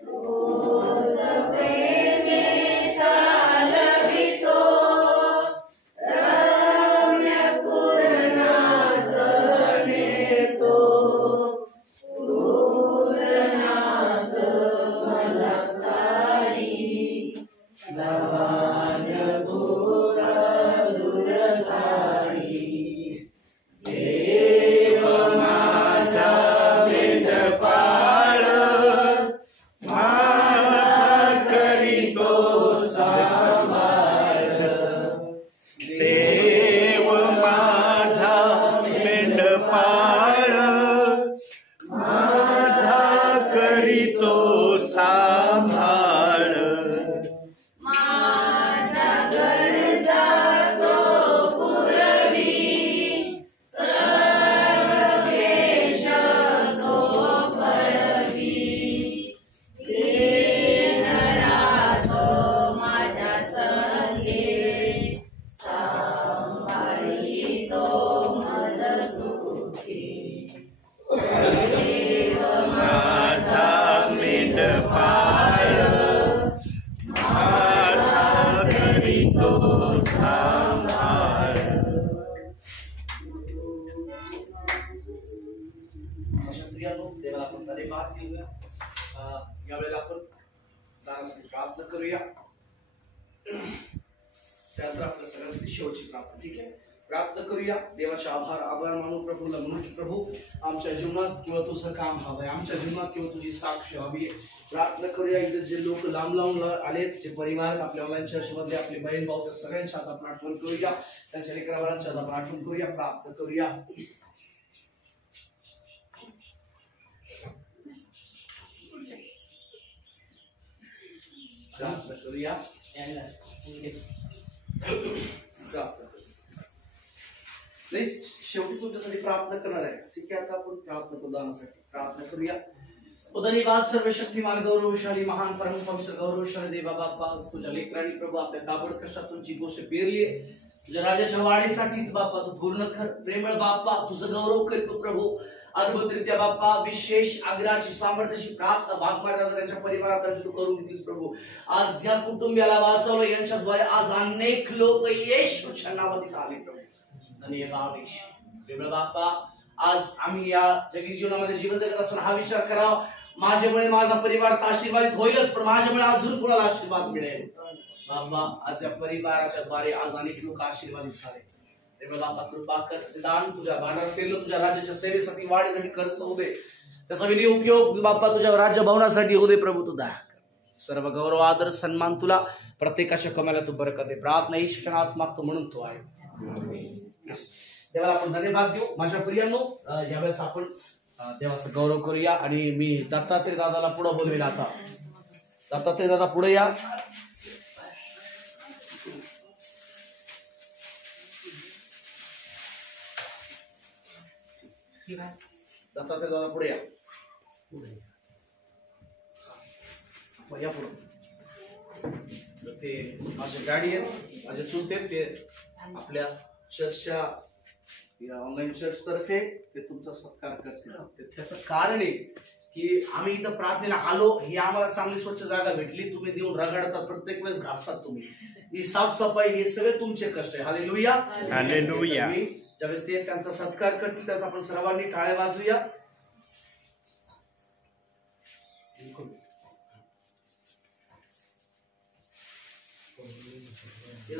रोज प्रेमे चालवितो, रम्य पूर्णात नेतो. पूर्णात मला सारी लहान दूर दूर सारी. देव माझा मेंढपाळ, माझा करीतो सांभाळ. देव माझा मेंढपाळ, माझा करीतो सांभाळ. माझ्या गरजा तो पुरवी, सर्व क्लेश तो फळवी. दीन राहतो माझ्या संगे, सांभाळितो मज सुखी. देव माझा मेंढपाळ, माझा करीतो सांभाळ. अशा प्रियांनो, देवाला आपण धन्यवाद देऊया. यावेळेला आपण दानासाठी प्रार्थना करूया. त्यानंतर आपल्या सगळ्यांसाठी शेवटची प्रार्थना. ठीक आहे. प्रार्थना करूया. देवाचे आभार मानू प्रभूला म्हणून की प्रभू आमच्या जीवनात किंवा तुझं काम हवंय, आमच्या जीवनात किंवा तुझी साक्ष हवी आहे. प्रार्थना करूया. इथे जे लोक लांब लांब आलेत, जे परिवार आपल्या ऑनलाईन चर्चमध्ये आपले बहीण भाऊ, त्या सगळ्यांची आज आपण आठवण करूया. त्यांच्या लेकराबाळांची आज आपण आठवण करूया. प्रार्थना करूया. प्रार्थना करूया. नाही, शेवटी तुमच्यासाठी प्रार्थना करणार आहे. ठीक आहे, आता आपण प्रार्थना करू. दानासाठी प्रार्थना करूया. धन्यवाद सर्वशक्तिमान गौरवशाली महान परम पवित्र गौरवशाली देवा बाप्पा, तुझ्या लेकरांनी प्रभू आपल्या काबड कष्टातून जी गोष्ट पेरली आहे तुझ्या राजाच्या वाढीसाठी बाप्पा तू पूर्ण कर. प्रेमळ बाप्पा तुझं गौरव करतो प्रभू. अद्भुतरित्या बाप्पा विशेष आग्रहाची सामर्थ्याची प्रार्थना भागमार्गात त्यांच्या परिवारातर्फे तू करून घेतलीस प्रभू. आज या कुटुंबियाला वाचवलं, यांच्याद्वारे आज अनेक लोक येशूच्या नावात आले प्रभू. धन्यवाद प्रेमळ बाप्पा. आज आम्ही या जगी जीवनामध्ये जीवन जगत असताना हा विचार करावा, माझ्यामुळे माझा परिवार आशीर्वादित होईलच, पण माझ्यामुळे अजून कोणाला आशीर्वाद मिळेल बाप्पा. आज या परिवाराच्या द्वारे आज अनेक लोक आशीर्वादित झाले. बाप्पा कृपा कर. दान तुझ्या भांडारात केलं, तुझ्या राज्याच्या सेवेसाठी वाढीसाठी खर्च होऊ दे, त्याचा विधी उपयोग बाप्पा तुझ्या राज्य भवनासाठी होऊ दे प्रभू. तू दया कर. सर्व गौरव आदर सन्मान तुला, प्रत्येकाच्या कमाला तू बरकत दे. प्रार्थना ही शिक्षणात्मक तू म्हणून तो आहे. देवाला आपण धन्यवाद देऊ. माझ्या प्रियांनो, यावेळेस आपण देवाचा गौरव करूया आणि मी दत्तात्रय दादाला पुढे बोलवेल. आता दत्तात्रय दादा पुढे या. दत्तात्रय दादा पुढे या. या पुढे. ते माझे गाडी आहेत, माझे चुलते आहेत, ते आपल्या चर्चच्या ऑनलाईन चर्च तर्फे ते तुमचा सत्कार करतील. त्याचं कारण आहे की आम्ही इथं प्रार्थनेला आलो, ही आम्हाला चांगली स्वच्छ जागा भेटली. तुम्ही देऊन रगडतात, प्रत्येक वेळेस घासतात तुम्ही. ही साफसफाई हे सगळे तुमचे कष्ट आहे. Hallelujah hallelujah. ज्यावेळेस ते त्यांचा सत्कार करतील त्यावेळेस आपण सर्वांनी टाळ्या वाजूया.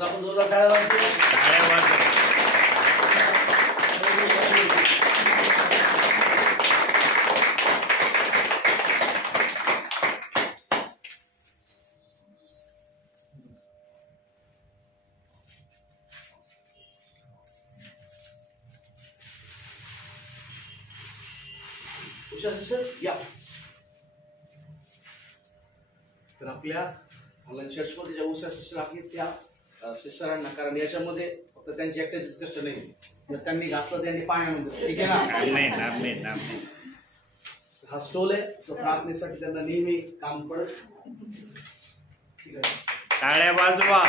आपण जोरदार टाळ्या वाजूया. या तर आपल्या चर्च मध्ये ज्या उषा सिस्टर आहेत त्या सिस्टरांना, कारण याच्यामध्ये फक्त त्यांची एकट्याचीच कष्ट नाही, जर त्यांनी घासलं त्यांनी पाण्यामध्ये. ठीक आहे ना. हा स्टोल आहे, प्रार्थनेसाठी त्यांना नेहमी काम पडत. ठीक आहे, टाळ्या वाजवा.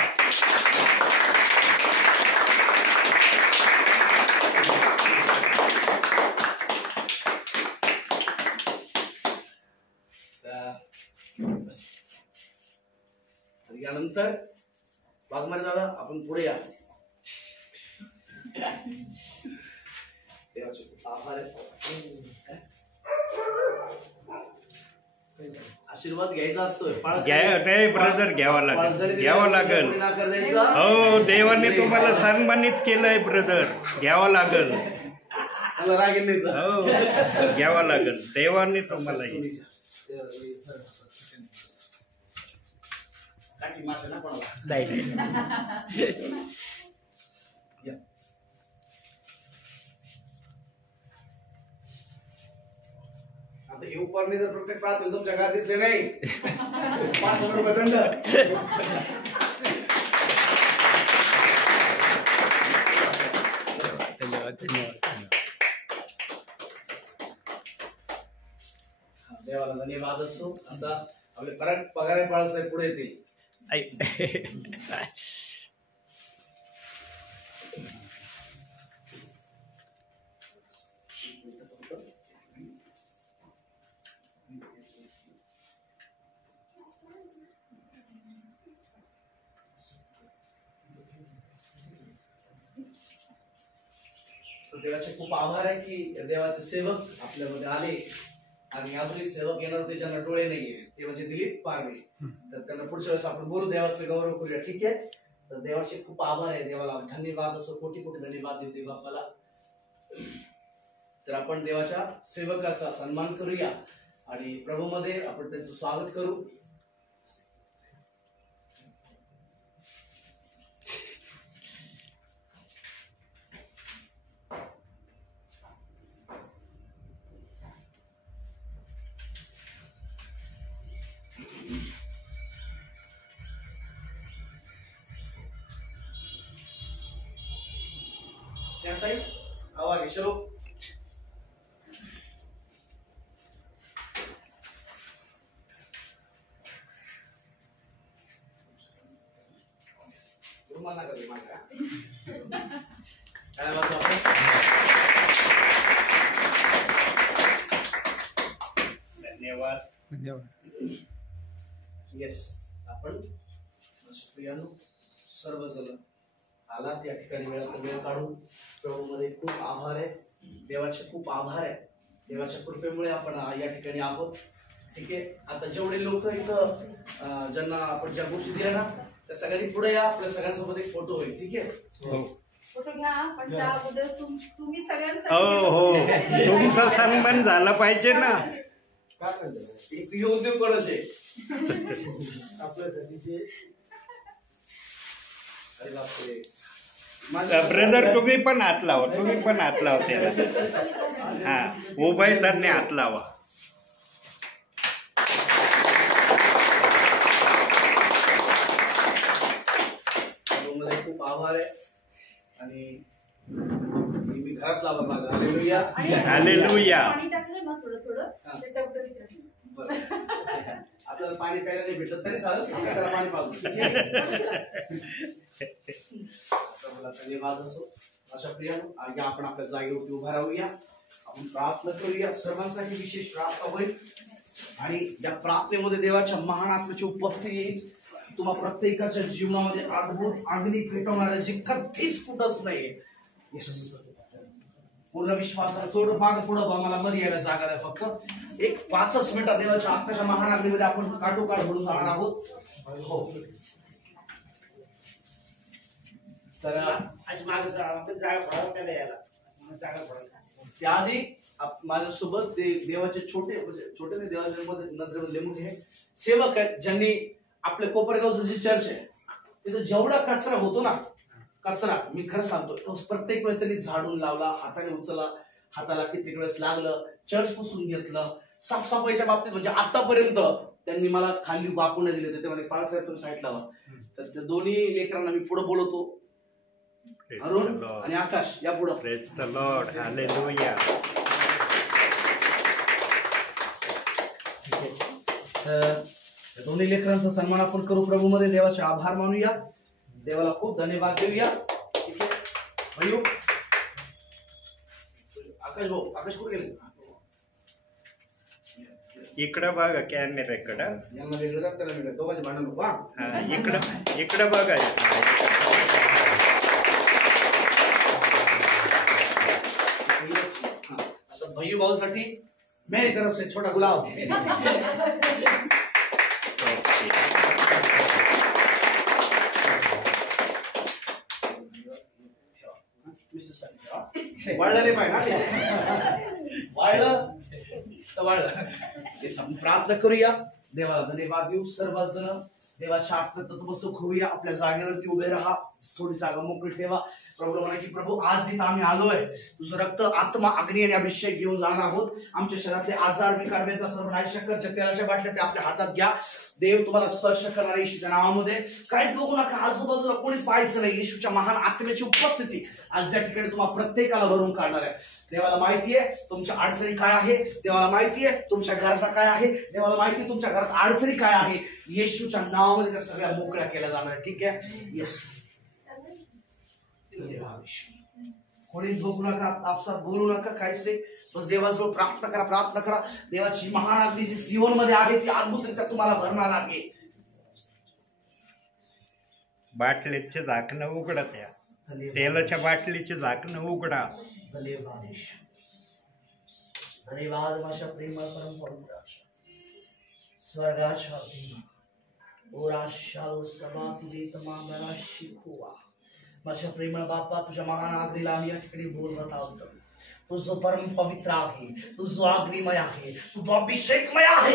यानंतर वाघमारे दादा आपण पुढे या. देवाचे खूप आभार आहे. आशीर्वाद घ्यायचा असतोय, ब्रदर घ्यावा लागेल. हो, देवाने तुम्हाला सन्मानित केलंय ब्रदर, घ्यावा लागेल. हो, घ्यावा लागेल. देवाने तुम्हाला आता हे उपरणे जर प्रत्येक प्रार्थना तुमच्या घरात दिसले नाही 5,000 रुपये दंड. देवाला धन्यवाद असो. आता आपले पगार बाळासाहेब पुढे येतील. देवाचे खूप आभार आहे की देवाचे सेवक आपल्यामध्ये आले आणि अजूनही सेवक येणार होते ज्यांना डोळे नाहीये, ते म्हणजे दिलीप पारवे. तर त्यांना पुढच्या वेळेस आपण बोलू, देवाचा गौरव करूया. ठीक आहे. तर देवाचे खूप आभार आहे, देवाला धन्यवाद, असं कोटी कोटी धन्यवाद देऊ देव बाप्पाला. तर आपण देवाच्या सेवकाचा सन्मान करूया आणि प्रभूमध्ये आपण त्यांचं स्वागत करू. आवाज घेशो. रुमाला कधी मागा काय बात आपण धन्यवाद. येस. आपण प्रियानो सर्वजण आला त्या ठिकाणी वेळ काढून प्रभूमध्ये खूप आभार आहे, देवाचे खूप आभार आहे. देवाच्या कृपेमुळे आपण या ठिकाणी आहोत. ठीक आहे. आता जेवढे लोक इथं ज्यांना आपण ज्या गोष्टी दिल्या ना त्या सगळ्यांनी पुढे या, आपल्या सगळ्यांसोबत एक फोटो होईल. ठीक आहे. फोटो घ्या, पण त्या अगोदर तुम्ही सगळ्यांचा हो हो, तुमचा सन्मान झाला पाहिजे ना. काय म्हणतो एक उद्योग कोणाचे आपल्यासाठी जे. अरे बापरे. ब्रदर तुम्ही पण हात लावा, तुम्ही पण हात लावा त्याला. हा, उभयतांनी हात लावा. खूप आभार आहे आणि मी घरात लावा माझा. हालेलुया. हालेलुया. पाणी टाकलं ना थोडं थोडं ते टवटवीत राहील. आपल्याला पाणी प्यायला नाही भेटलं तरी चालेल, त्याला पाणी पाहतो. धन्यवाद असो. अशा प्रियानो या आपण आपल्या जागेवरती उभा राहूया, आपण प्रार्थना करूया. सर्वांसाठी विशेष प्रार्थना होईल आणि या प्रार्थनेमध्ये देवाच्या महान आत्म्याची उपस्थिती येईल. तुम्हा प्रत्येकाच्या जीवनामध्ये अद्भुत अग्नी पेटवणाऱ्या जी कधीच कुठंच नाही. पूर्ण विश्वासाला थोडं माग पुढं मला मध्ये यायला जागा नाही. फक्त एक 5 मिनिटात देवाच्या आत्म्याच्या महान अग्नीमध्ये आपण काटोकाट भरून जाणार आहोत. हो. तर त्याआधी माझ्यासोबत देवाचे छोटे नाही, देवाच्या नजरेमध्ये मोठे सेवक आहेत, ज्यांनी आपल्या कोपरगावचं जे चर्च आहे तिथं जेवढा कचरा होतो ना, कचरा मी खरं सांगतो तो प्रत्येक वेळेस त्यांनी झाडून लावला, हाताने उचलला, हाताला कित्येक वेळेस लागलं, चर्च पुसून घेतलं. साफसफाईच्या बाबतीत म्हणजे आतापर्यंत त्यांनी मला खाली वाकून दिले. ते म्हणे पाळक साहेब तुम्ही साईडला व्हा. तर त्या दोन्ही लेकरांना मी पुढे बोलवतो, अरुण आणि आकाश या पुढे. Praise the Lord. हालेलुया. या दोन्ही लेकरांचा सन्मान आपण करू, प्रभूमध्ये देवाचे आभार मानूया, देवाला खूप धन्यवाद देऊया. ठीक आहे भाऊ. आकाश कुठे गेले? इकडं बघा कॅमेऱ्याकडं. यांना वेगळं त्याला वेगळं, दोघांचे भांडण नको. इकडं बघा. आता भैयू भाऊ साठी मेरी तरफ से छोटा गुलाब. वाळलं नाही पाहिजे वाळलं तर वाळलं. आपण प्रार्थना करूया, देवाला धन्यवाद देऊ. सर्वजण देवाच्या आत्म्यात नतमस्तक होऊया, आपल्या जागेवरती उभे राहा, थोडी जागा मोकळी ठेवा. प्रभू म्हणा की प्रभू आज इथं आम्ही आलोय, तुझं रक्त आत्मा अग्नी आणि अभिषेक घेऊन जाणार आहोत. आमच्या शरीरातले आजार विकार वेदना सर्व नाहीशक्करच्या तेलाच्या बाटल्या ते आपल्या हातात घ्या. देव तुम्हाला स्पर्श करणार येशूच्या नावामध्ये. काहीच बघू नका, आजूबाजूला कोणीच पाहायचं नाही. येशूच्या महान आत्म्याची उपस्थिती आज या ठिकाणी तुम्हाला प्रत्येकाला भरून काढणार आहे. देवाला माहितीये तुमच्या अडचणी काय आहे, देवाला माहितीये तुमच्या घराचा काय आहे, देवाला माहिती तुमच्या घरात अडचणी काय आहे. येशूच्या नावामध्ये त्या सगळ्या मोकळ्या केल्या जाणार. ठीक आहे. येस. कोणीच बघू नका, आपसात बोलू नका, काहीच नाही. बस देवाजवळ प्रार्थना करा, प्रार्थना करा. देवाची महान अग्नी जी सियोन मध्ये आहे ती अद्भुतरित्या तुम्हाला भरणार आहे. बाटलीचे झाकणं उघडा, त्या तेलाच्या बाटलीचे झाकणं उघडा. धन्यवाद धन्यवाद माझ्या प्रेमळ परम पवित्र स्वर्गाच्या माझ्या प्रेमळ बाप्पा तुझ्या महान आग्रीला आम्ही या ठिकाणी बोलवत आहोत. तू जो परम पवित्र आहे, तू जो अग्निमय आहे, तू जो अभिषेकमय आहे.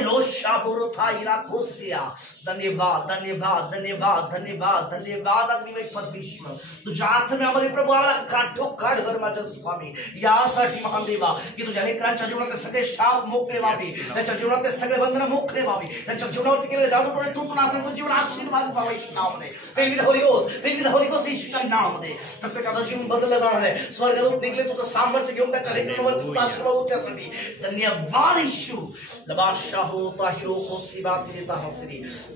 धन्यवाद धन्यवाद धन्यवाद धन्यवाद धन्यवाद अग्निमय परमेश्वर. तुझ्या आत्म्यामध्ये प्रभू आम्हाला काठोकाठ घर माझ्या स्वामी. यासाठी महान देवा की तुझ्या लेकरांच्या जीवनात सगळे शाप मोकळे व्हावे, त्यांच्या जीवनात सगळे बंधन मोकळे व्हावे, त्यांच्या जीवनावरती केलेले जादूटोणे तुटून त्यांचं जीवन आशीर्वाद व्हावे नावामध्ये. प्रेमित होली गोष्ट येशूच्या नावामध्ये प्रत्येकाचं जीवन बदललं जाणार आहे. स्वर्गातून निघले तुझं सामर्थ्य घेऊन त्यांच्या लेकरांवर तुझा आशीर्वाद होत्यासाठी धन्यवाद येशू.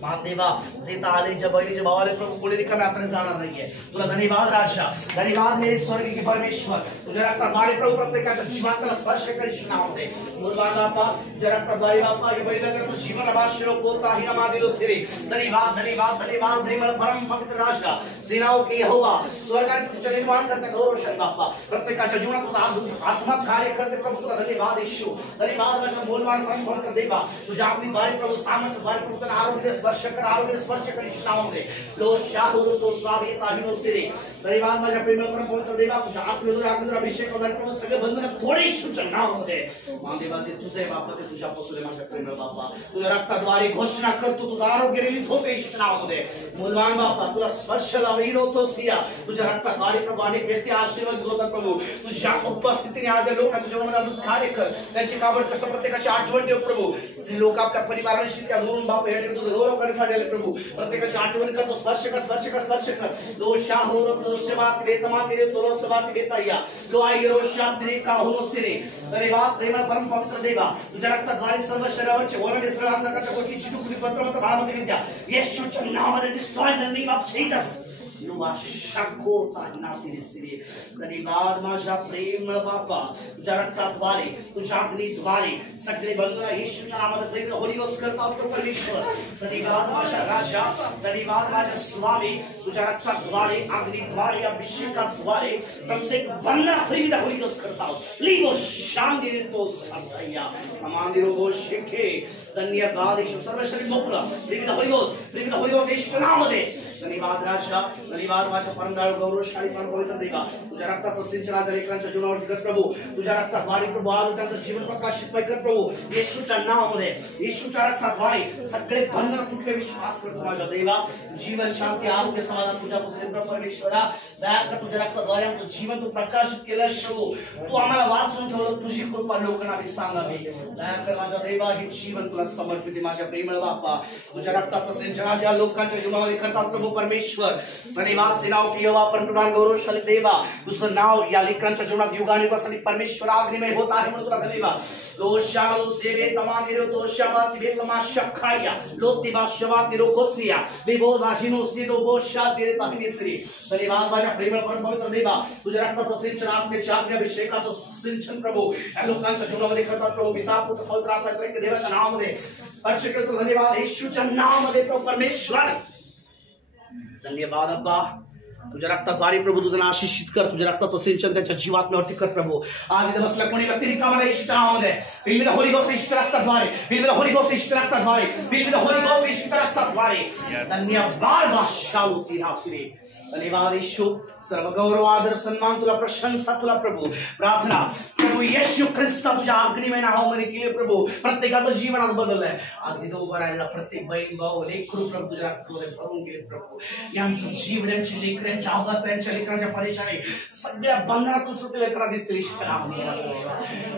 महान देवा जेता आलेच्या बहिणीच्या भावाले प्रभू कोणी रिकाम्या हाताने जाणार नाहीये. तुला धन्यवाद राजा, धन्यवाद हे स्वर्गीय परमेश्वर. तुझ्या रक्ताद्वारे प्रभू प्रत्येकाच्या जीवनाला स्पर्श करीश नावामध्ये. बापा तुझ्या रक्ताद्वारे बापा या बहिणीला त्याचं जीवन आशीर्वाद कोणताही नमा दिलो सिरे. धन्यवाद धन्यवाद धन्यवाद प्रेमळ परम पवित्र राजा सेनाओं के यहोवा स्वर्गात तुझ्या निर्माण करता गौरवशाली बापा प्रत्येकाच्या जीवनात तुझा आत्मा कार्य करते प्रभू. तुला धन्यवाद येशू, धन्यवाद माझ्या बोलमान परम पवित्र देवा. तुझ्या आपली द्वारे प्रभू सामर्थ्य द्वारे प्रभू त्यांना आरोग्य स्पर्श कर, आरोग्य स्पर्श करीश नावामध्ये. लो शाहुरो तो स्वामी ताहिनो सिरे. धन्यवाद माझ्या प्रेमळ परम पवित्र देवा. तुझ्या आपल्या अभिषेक द्वारे प्रभू सगळे बंधन थोडे येशूच्या नावामध्ये. महादेवाचे तुझे बापा ते तुझ्यापासून माझ्या प्रेमळ बापा तुझ्या रक्ताद्वारे घोषणा करतो तुझं आरोग्य रिलीज होते येशूच्या नावामध्ये. मूलवान बापा तुला स्पर्श लावून होतो सिया. तुझ्या रक्ताद्वारे प्रभू अनेक व्यक्ती आशीर्वाद होतात प्रभू. तुझ्या उपस्थितीने आज या लोकांच्या जीवनामध्ये अद्भुत कार्य कर. त्यांची काबड कष्ट प्रत्येकाची आठवण ठेव प्रभू. जे लोक आपल्या परिवाराशी त्या जोडून बाप या ठिकाणी तुझं गौरव करण्यासाठी आले प्रभू. प्रत्येकाची आठवण करतो. स्पर्श कर स्पर्श कर स्पर्श कर. लो शाहोर तो सेवात वेतमा तेरे तोलो सबात वेताया लो आयरो शाब्दे का होनो सिरे. धन्यवाद प्रेमळ परम पवित्र देवा. तुझ्या रक्ताद्वारे सर्व शरीरावरचे ओलांडे सर्व अंधकारच्या गोष्टी चिटुकली पत्रमत भारामध्ये विद्या येशूच्या नावामध्ये destroy the name of Jesus. धन्यवाद माझ्या प्रेमळ बापा तुझ्या रक्ताद्वारे तुझ्या अग्नीद्वारे सगळे बंधन येशूच्या नावामध्ये प्रेम होली गोष्ट करता होतो परमेश्वर. धन्यवाद माझ्या राजा, धन्यवाद माझ्या स्वामी. तुझ्या रक्ताद्वारे अग्नीद्वारे अभिषेकाद्वारे प्रत्येक बंधन प्रेम होली गोष्ट करता होतो. लिवो शांती देतो साधया अमांदिरो गो शिखे. धन्यवाद येशू. सर्व शरीर मोकळं प्रेम होली गोष्ट येशूच्या नावामध्ये. धन्यवाद राजा, धन्यवाद माझ्या परमदाळ गौरवशाली परम पवित्र देवा. तुझ्या रक्ताचं सिंचन आज लेकरांच्या जीवनावरती कर प्रभू. तुझ्या रक्ताद्वारे प्रभू आज त्यांचं जीवन प्रकाशित कर प्रभू येशूच्या नावामध्ये. येशूच्या रक्ताद्वारे सगळे बंधन तुटले विश्वास करतो माझ्या देवा. जीवन शांती आरोग्य समाधान तुझ्यापासून परमेश्वरा. दया कर तुझ्या रक्ताद्वारे आमचं जीवन तू प्रकाशित केलं प्रभू. तू आम्हाला वाचून ठेवलं. तुझी कृपा लोकांना सांगावी. दया कर माझ्या देवा. हे जीवन तुला समर्पित माझ्या प्रेमळ बापा. तुझ्या रक्ताचं सिंचन आज या लोकांच्या जीवनामध्ये करतात प्रभू परमेश्वर. धन्यवाद सेनाओं के यहोवा परमप्रधान गौरवशाली देवा. तुझं नाव या लेकरांच्या जीवनात युगानुयुगासाठी परमेश्वर अग्निमय होत आहे म्हणून तुला धन्यवाद. लोशालो सेवे तमादिरो तोशाबाति बेतमाशखाया लोतिबा शवातिरो कोसिया बेबोदाशिनो सिदो बोशा दिरे ताहिनेसरी. धन्यवाद माझ्या प्रेमळ परम पवित्र देवा. तुझ्या रक्ताचं सिंचन आत्म्याच्या अभिषेकाचं सिंचन प्रभू या लोकांच्या जीवनामध्ये करतात प्रभू. पिता पुत्र पवित्र आत्मा एक देवाच्या नावामध्ये स्पर्श करतो. धन्यवाद येशूच्या नावामध्ये प्रभू परमेश्वर. धन्यवाद अब्बा. तुझ्या रक्ताद्वारे प्रभू तुझं आशिषित कर. तुझ्या रक्ताचं सिंचन त्यांच्या जीवात्म्यावरती कर प्रभू. आज इथे बसला कोणी व्यक्ती रिकामा येशूच्या नावामध्ये. फिल विद होली गोस्ट येशूच्या रक्ताद्वारे. फिल विद होली गोस्ट येशूच्या रक्ताद्वारे. फिल विद होली गोस्ट येशूच्या रक्ताद्वारे. धन्यवाद बादशाह तिराफिरे. धन्यवाद येशू. सर्व गौरव आदर सन्मान तुला, प्रशंसा तुला प्रभू. प्रार्थना प्रभू येशू ख्रिस्त तुझ्या अग्निमय नावामध्ये केले प्रभू. प्रत्येकाचं जीवन आज बदललंय. आज इथं उभं राहिला प्रत्येक बहीण भाऊ लेकरू प्रभू तुझ्या रक्ताद्वारे भरून गेले प्रभू. यांचं जीवन यांची लेकरांच्या अवस्था यांच्या लेकरांच्या परेशानी सगळ्या बंधनातून सुटलेल्या लेकरा दिसतील येशूच्या नावामध्ये.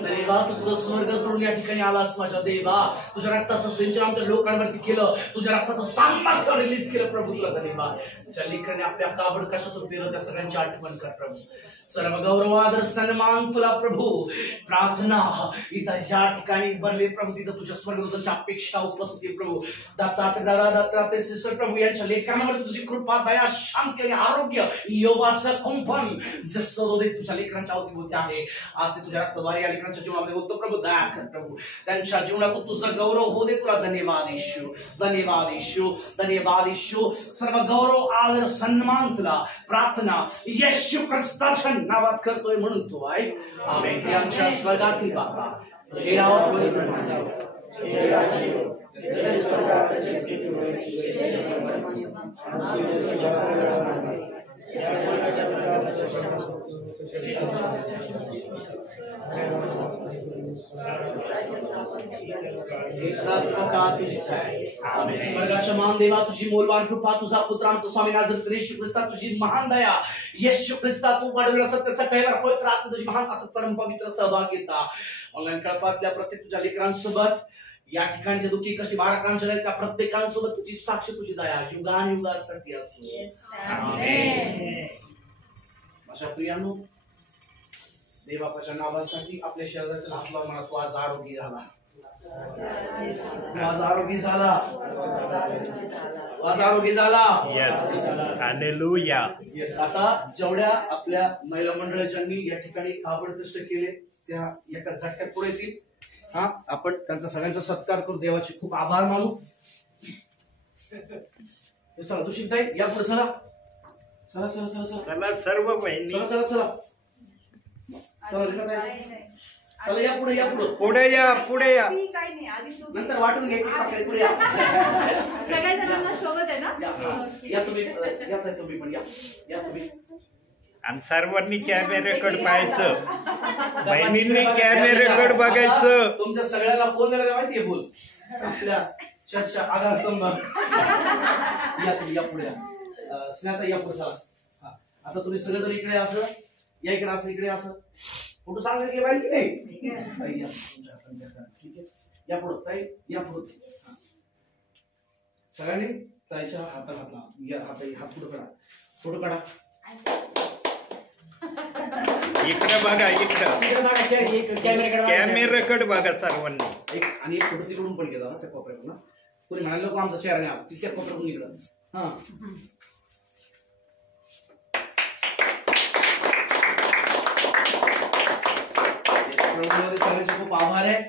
धन्यवाद. तू तुझं स्वर्ग सोडून या ठिकाणी आलास माझ्या देवा. तुझ्या रक्ताचं सिंचन आमच्या लोकांवरती केलं. तुझ्या रक्ताचं सामर्थ्य रिलीज केलं प्रभू. तुला धन्यवाद. ज्या लेकरांनी आपल्या काबड कशातून पेरलं त्या सगळ्यांची आठवण कर प्रभू. सर्व गौरव आदर सन्मान तुला प्रभू. प्रार्थना इथं ज्या ठिकाणी भरले प्रभू तिथं तुझ्या स्वर्गदूतांच्या अपेक्षा उपस्थित प्रभू. दत्तात्रय सिस्टर प्रभू यांच्या लेकरांवर तुझी कृपा दया शांती आणि आरोग्य योगाचं कुंपण जसं तुझ्या लेकरांच्या अवतीभोवती आहे. आज ते तुझ्या रक्ताद्वारे या लेकरांच्या जीवनामध्ये होतं प्रभू. दया कर प्रभू. त्यांच्या जीवनात तुझं गौरव होऊ दे. तुला धन्यवाद येशू. धन्यवाद येशू. धन्यवाद येशू. सर्व गौरव आदर सन्मान तुला. प्रार्थना येशू ख्रिस्ताच्या नावात करतोय म्हणून तू ऐक. आमेन. आमच्या स्वर्गातील बाबा हे नाव स्वर्गाच्या मान देवा तुझी मोलवान कृपा तुझा पुत्र आमचा स्वामी नाझरेत येशू ख्रिस्ता तुझी महान दया येशू ख्रिस्ता तू वाढवला सत्याचा कैवार पवित्र आत्मा तुझी महान आता परम पवित्र सहभागिता ऑनलाईन कळपातल्या प्रत्येक तुझ्या लेकरांसोबत या ठिकाणचे दुःखी कशी बाळकांचे आहेत त्या प्रत्येकांसोबत तुझी साक्ष तुझी दया युगानुयुगासाठी असो आमेन. माझ्या प्रियांनो देवाच्या नावासाठी आपल्या शरीराचा हात लावून म्हणा तू आज आरोग्य झाला आज आरोग्य झाला आज आरोग्य झाला येस हालेलुया. येस. आता जेवढ्या आपल्या महिला मंडळाच्यांनी या ठिकाणी काबड कष्ट केले त्या एका झटक्यात पुढे येतील. हा आपण त्यांचा सगळ्यांचा सत्कार करू देवाचे खूप आभार मानू. चला दुषिताई या पुढे चला चला चला चला चला चला सर्व बहिणी चला चला चला चला चला या पुढे या पुढे पुढे या पुढे या. मी काही नाही आधी तू नंतर वाटून घे की पुढे या सगळ्या जणांना सोबत आहे ना. या तुम्ही या ताई, तुम्ही पण या या तुम्ही आणि सर्वांनी कॅमेऱ्याकडे पाहायचं बहिणींनी कॅमेऱ्याकडे बघायचं. तुमच्या सगळ्याला फोन करायला माहितीये बोल आपल्या चर्चा आधारस्तंभ या तुम्ही या पुढे या स्नेहता या पुढे चला. आता तुम्ही सगळेजण इकडे असं या इकडे असं इकडे असं फोटो चांगले की पाहिजे ताई या तुमच्या हाताने घ्या. ठीक आहे या पुढे ताई या पुढे सगळ्यांनी ताईच्या हाताला हात लावा. या हात पुढे काढा फोटो काढा इकडे बघा इकडं कॅमेऱ्याकडे बघा सर्वांनी. एक आणि एक फोटो तिकडून पण घेता त्या कोपऱ्याकडून कोणी म्हणाले लोक आमचा चेहरा नाही तितक्या कोपऱ्याकडून इकडं हा सगळ्यांचे खूप आभार आहे.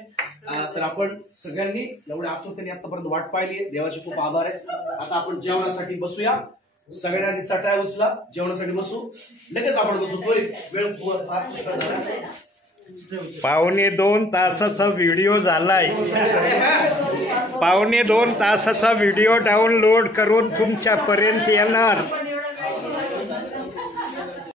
तर आपण सगळ्यांनी एवढ्या आतुरतेने आतापर्यंत वाट पाहिली देवाचे खूप आभार आहे. आता आपण जेवणासाठी बसूया. सगळ्या आधी चटाया उचला जेवणासाठी बसू लगेच आपण बसू त्वरित वेळ फार पुष्कळ झाला. 1.25 तासाचा व्हिडिओ झालाय. 1.25 तासाचा व्हिडिओ डाउनलोड करून तुमच्या पर्यंत येणार.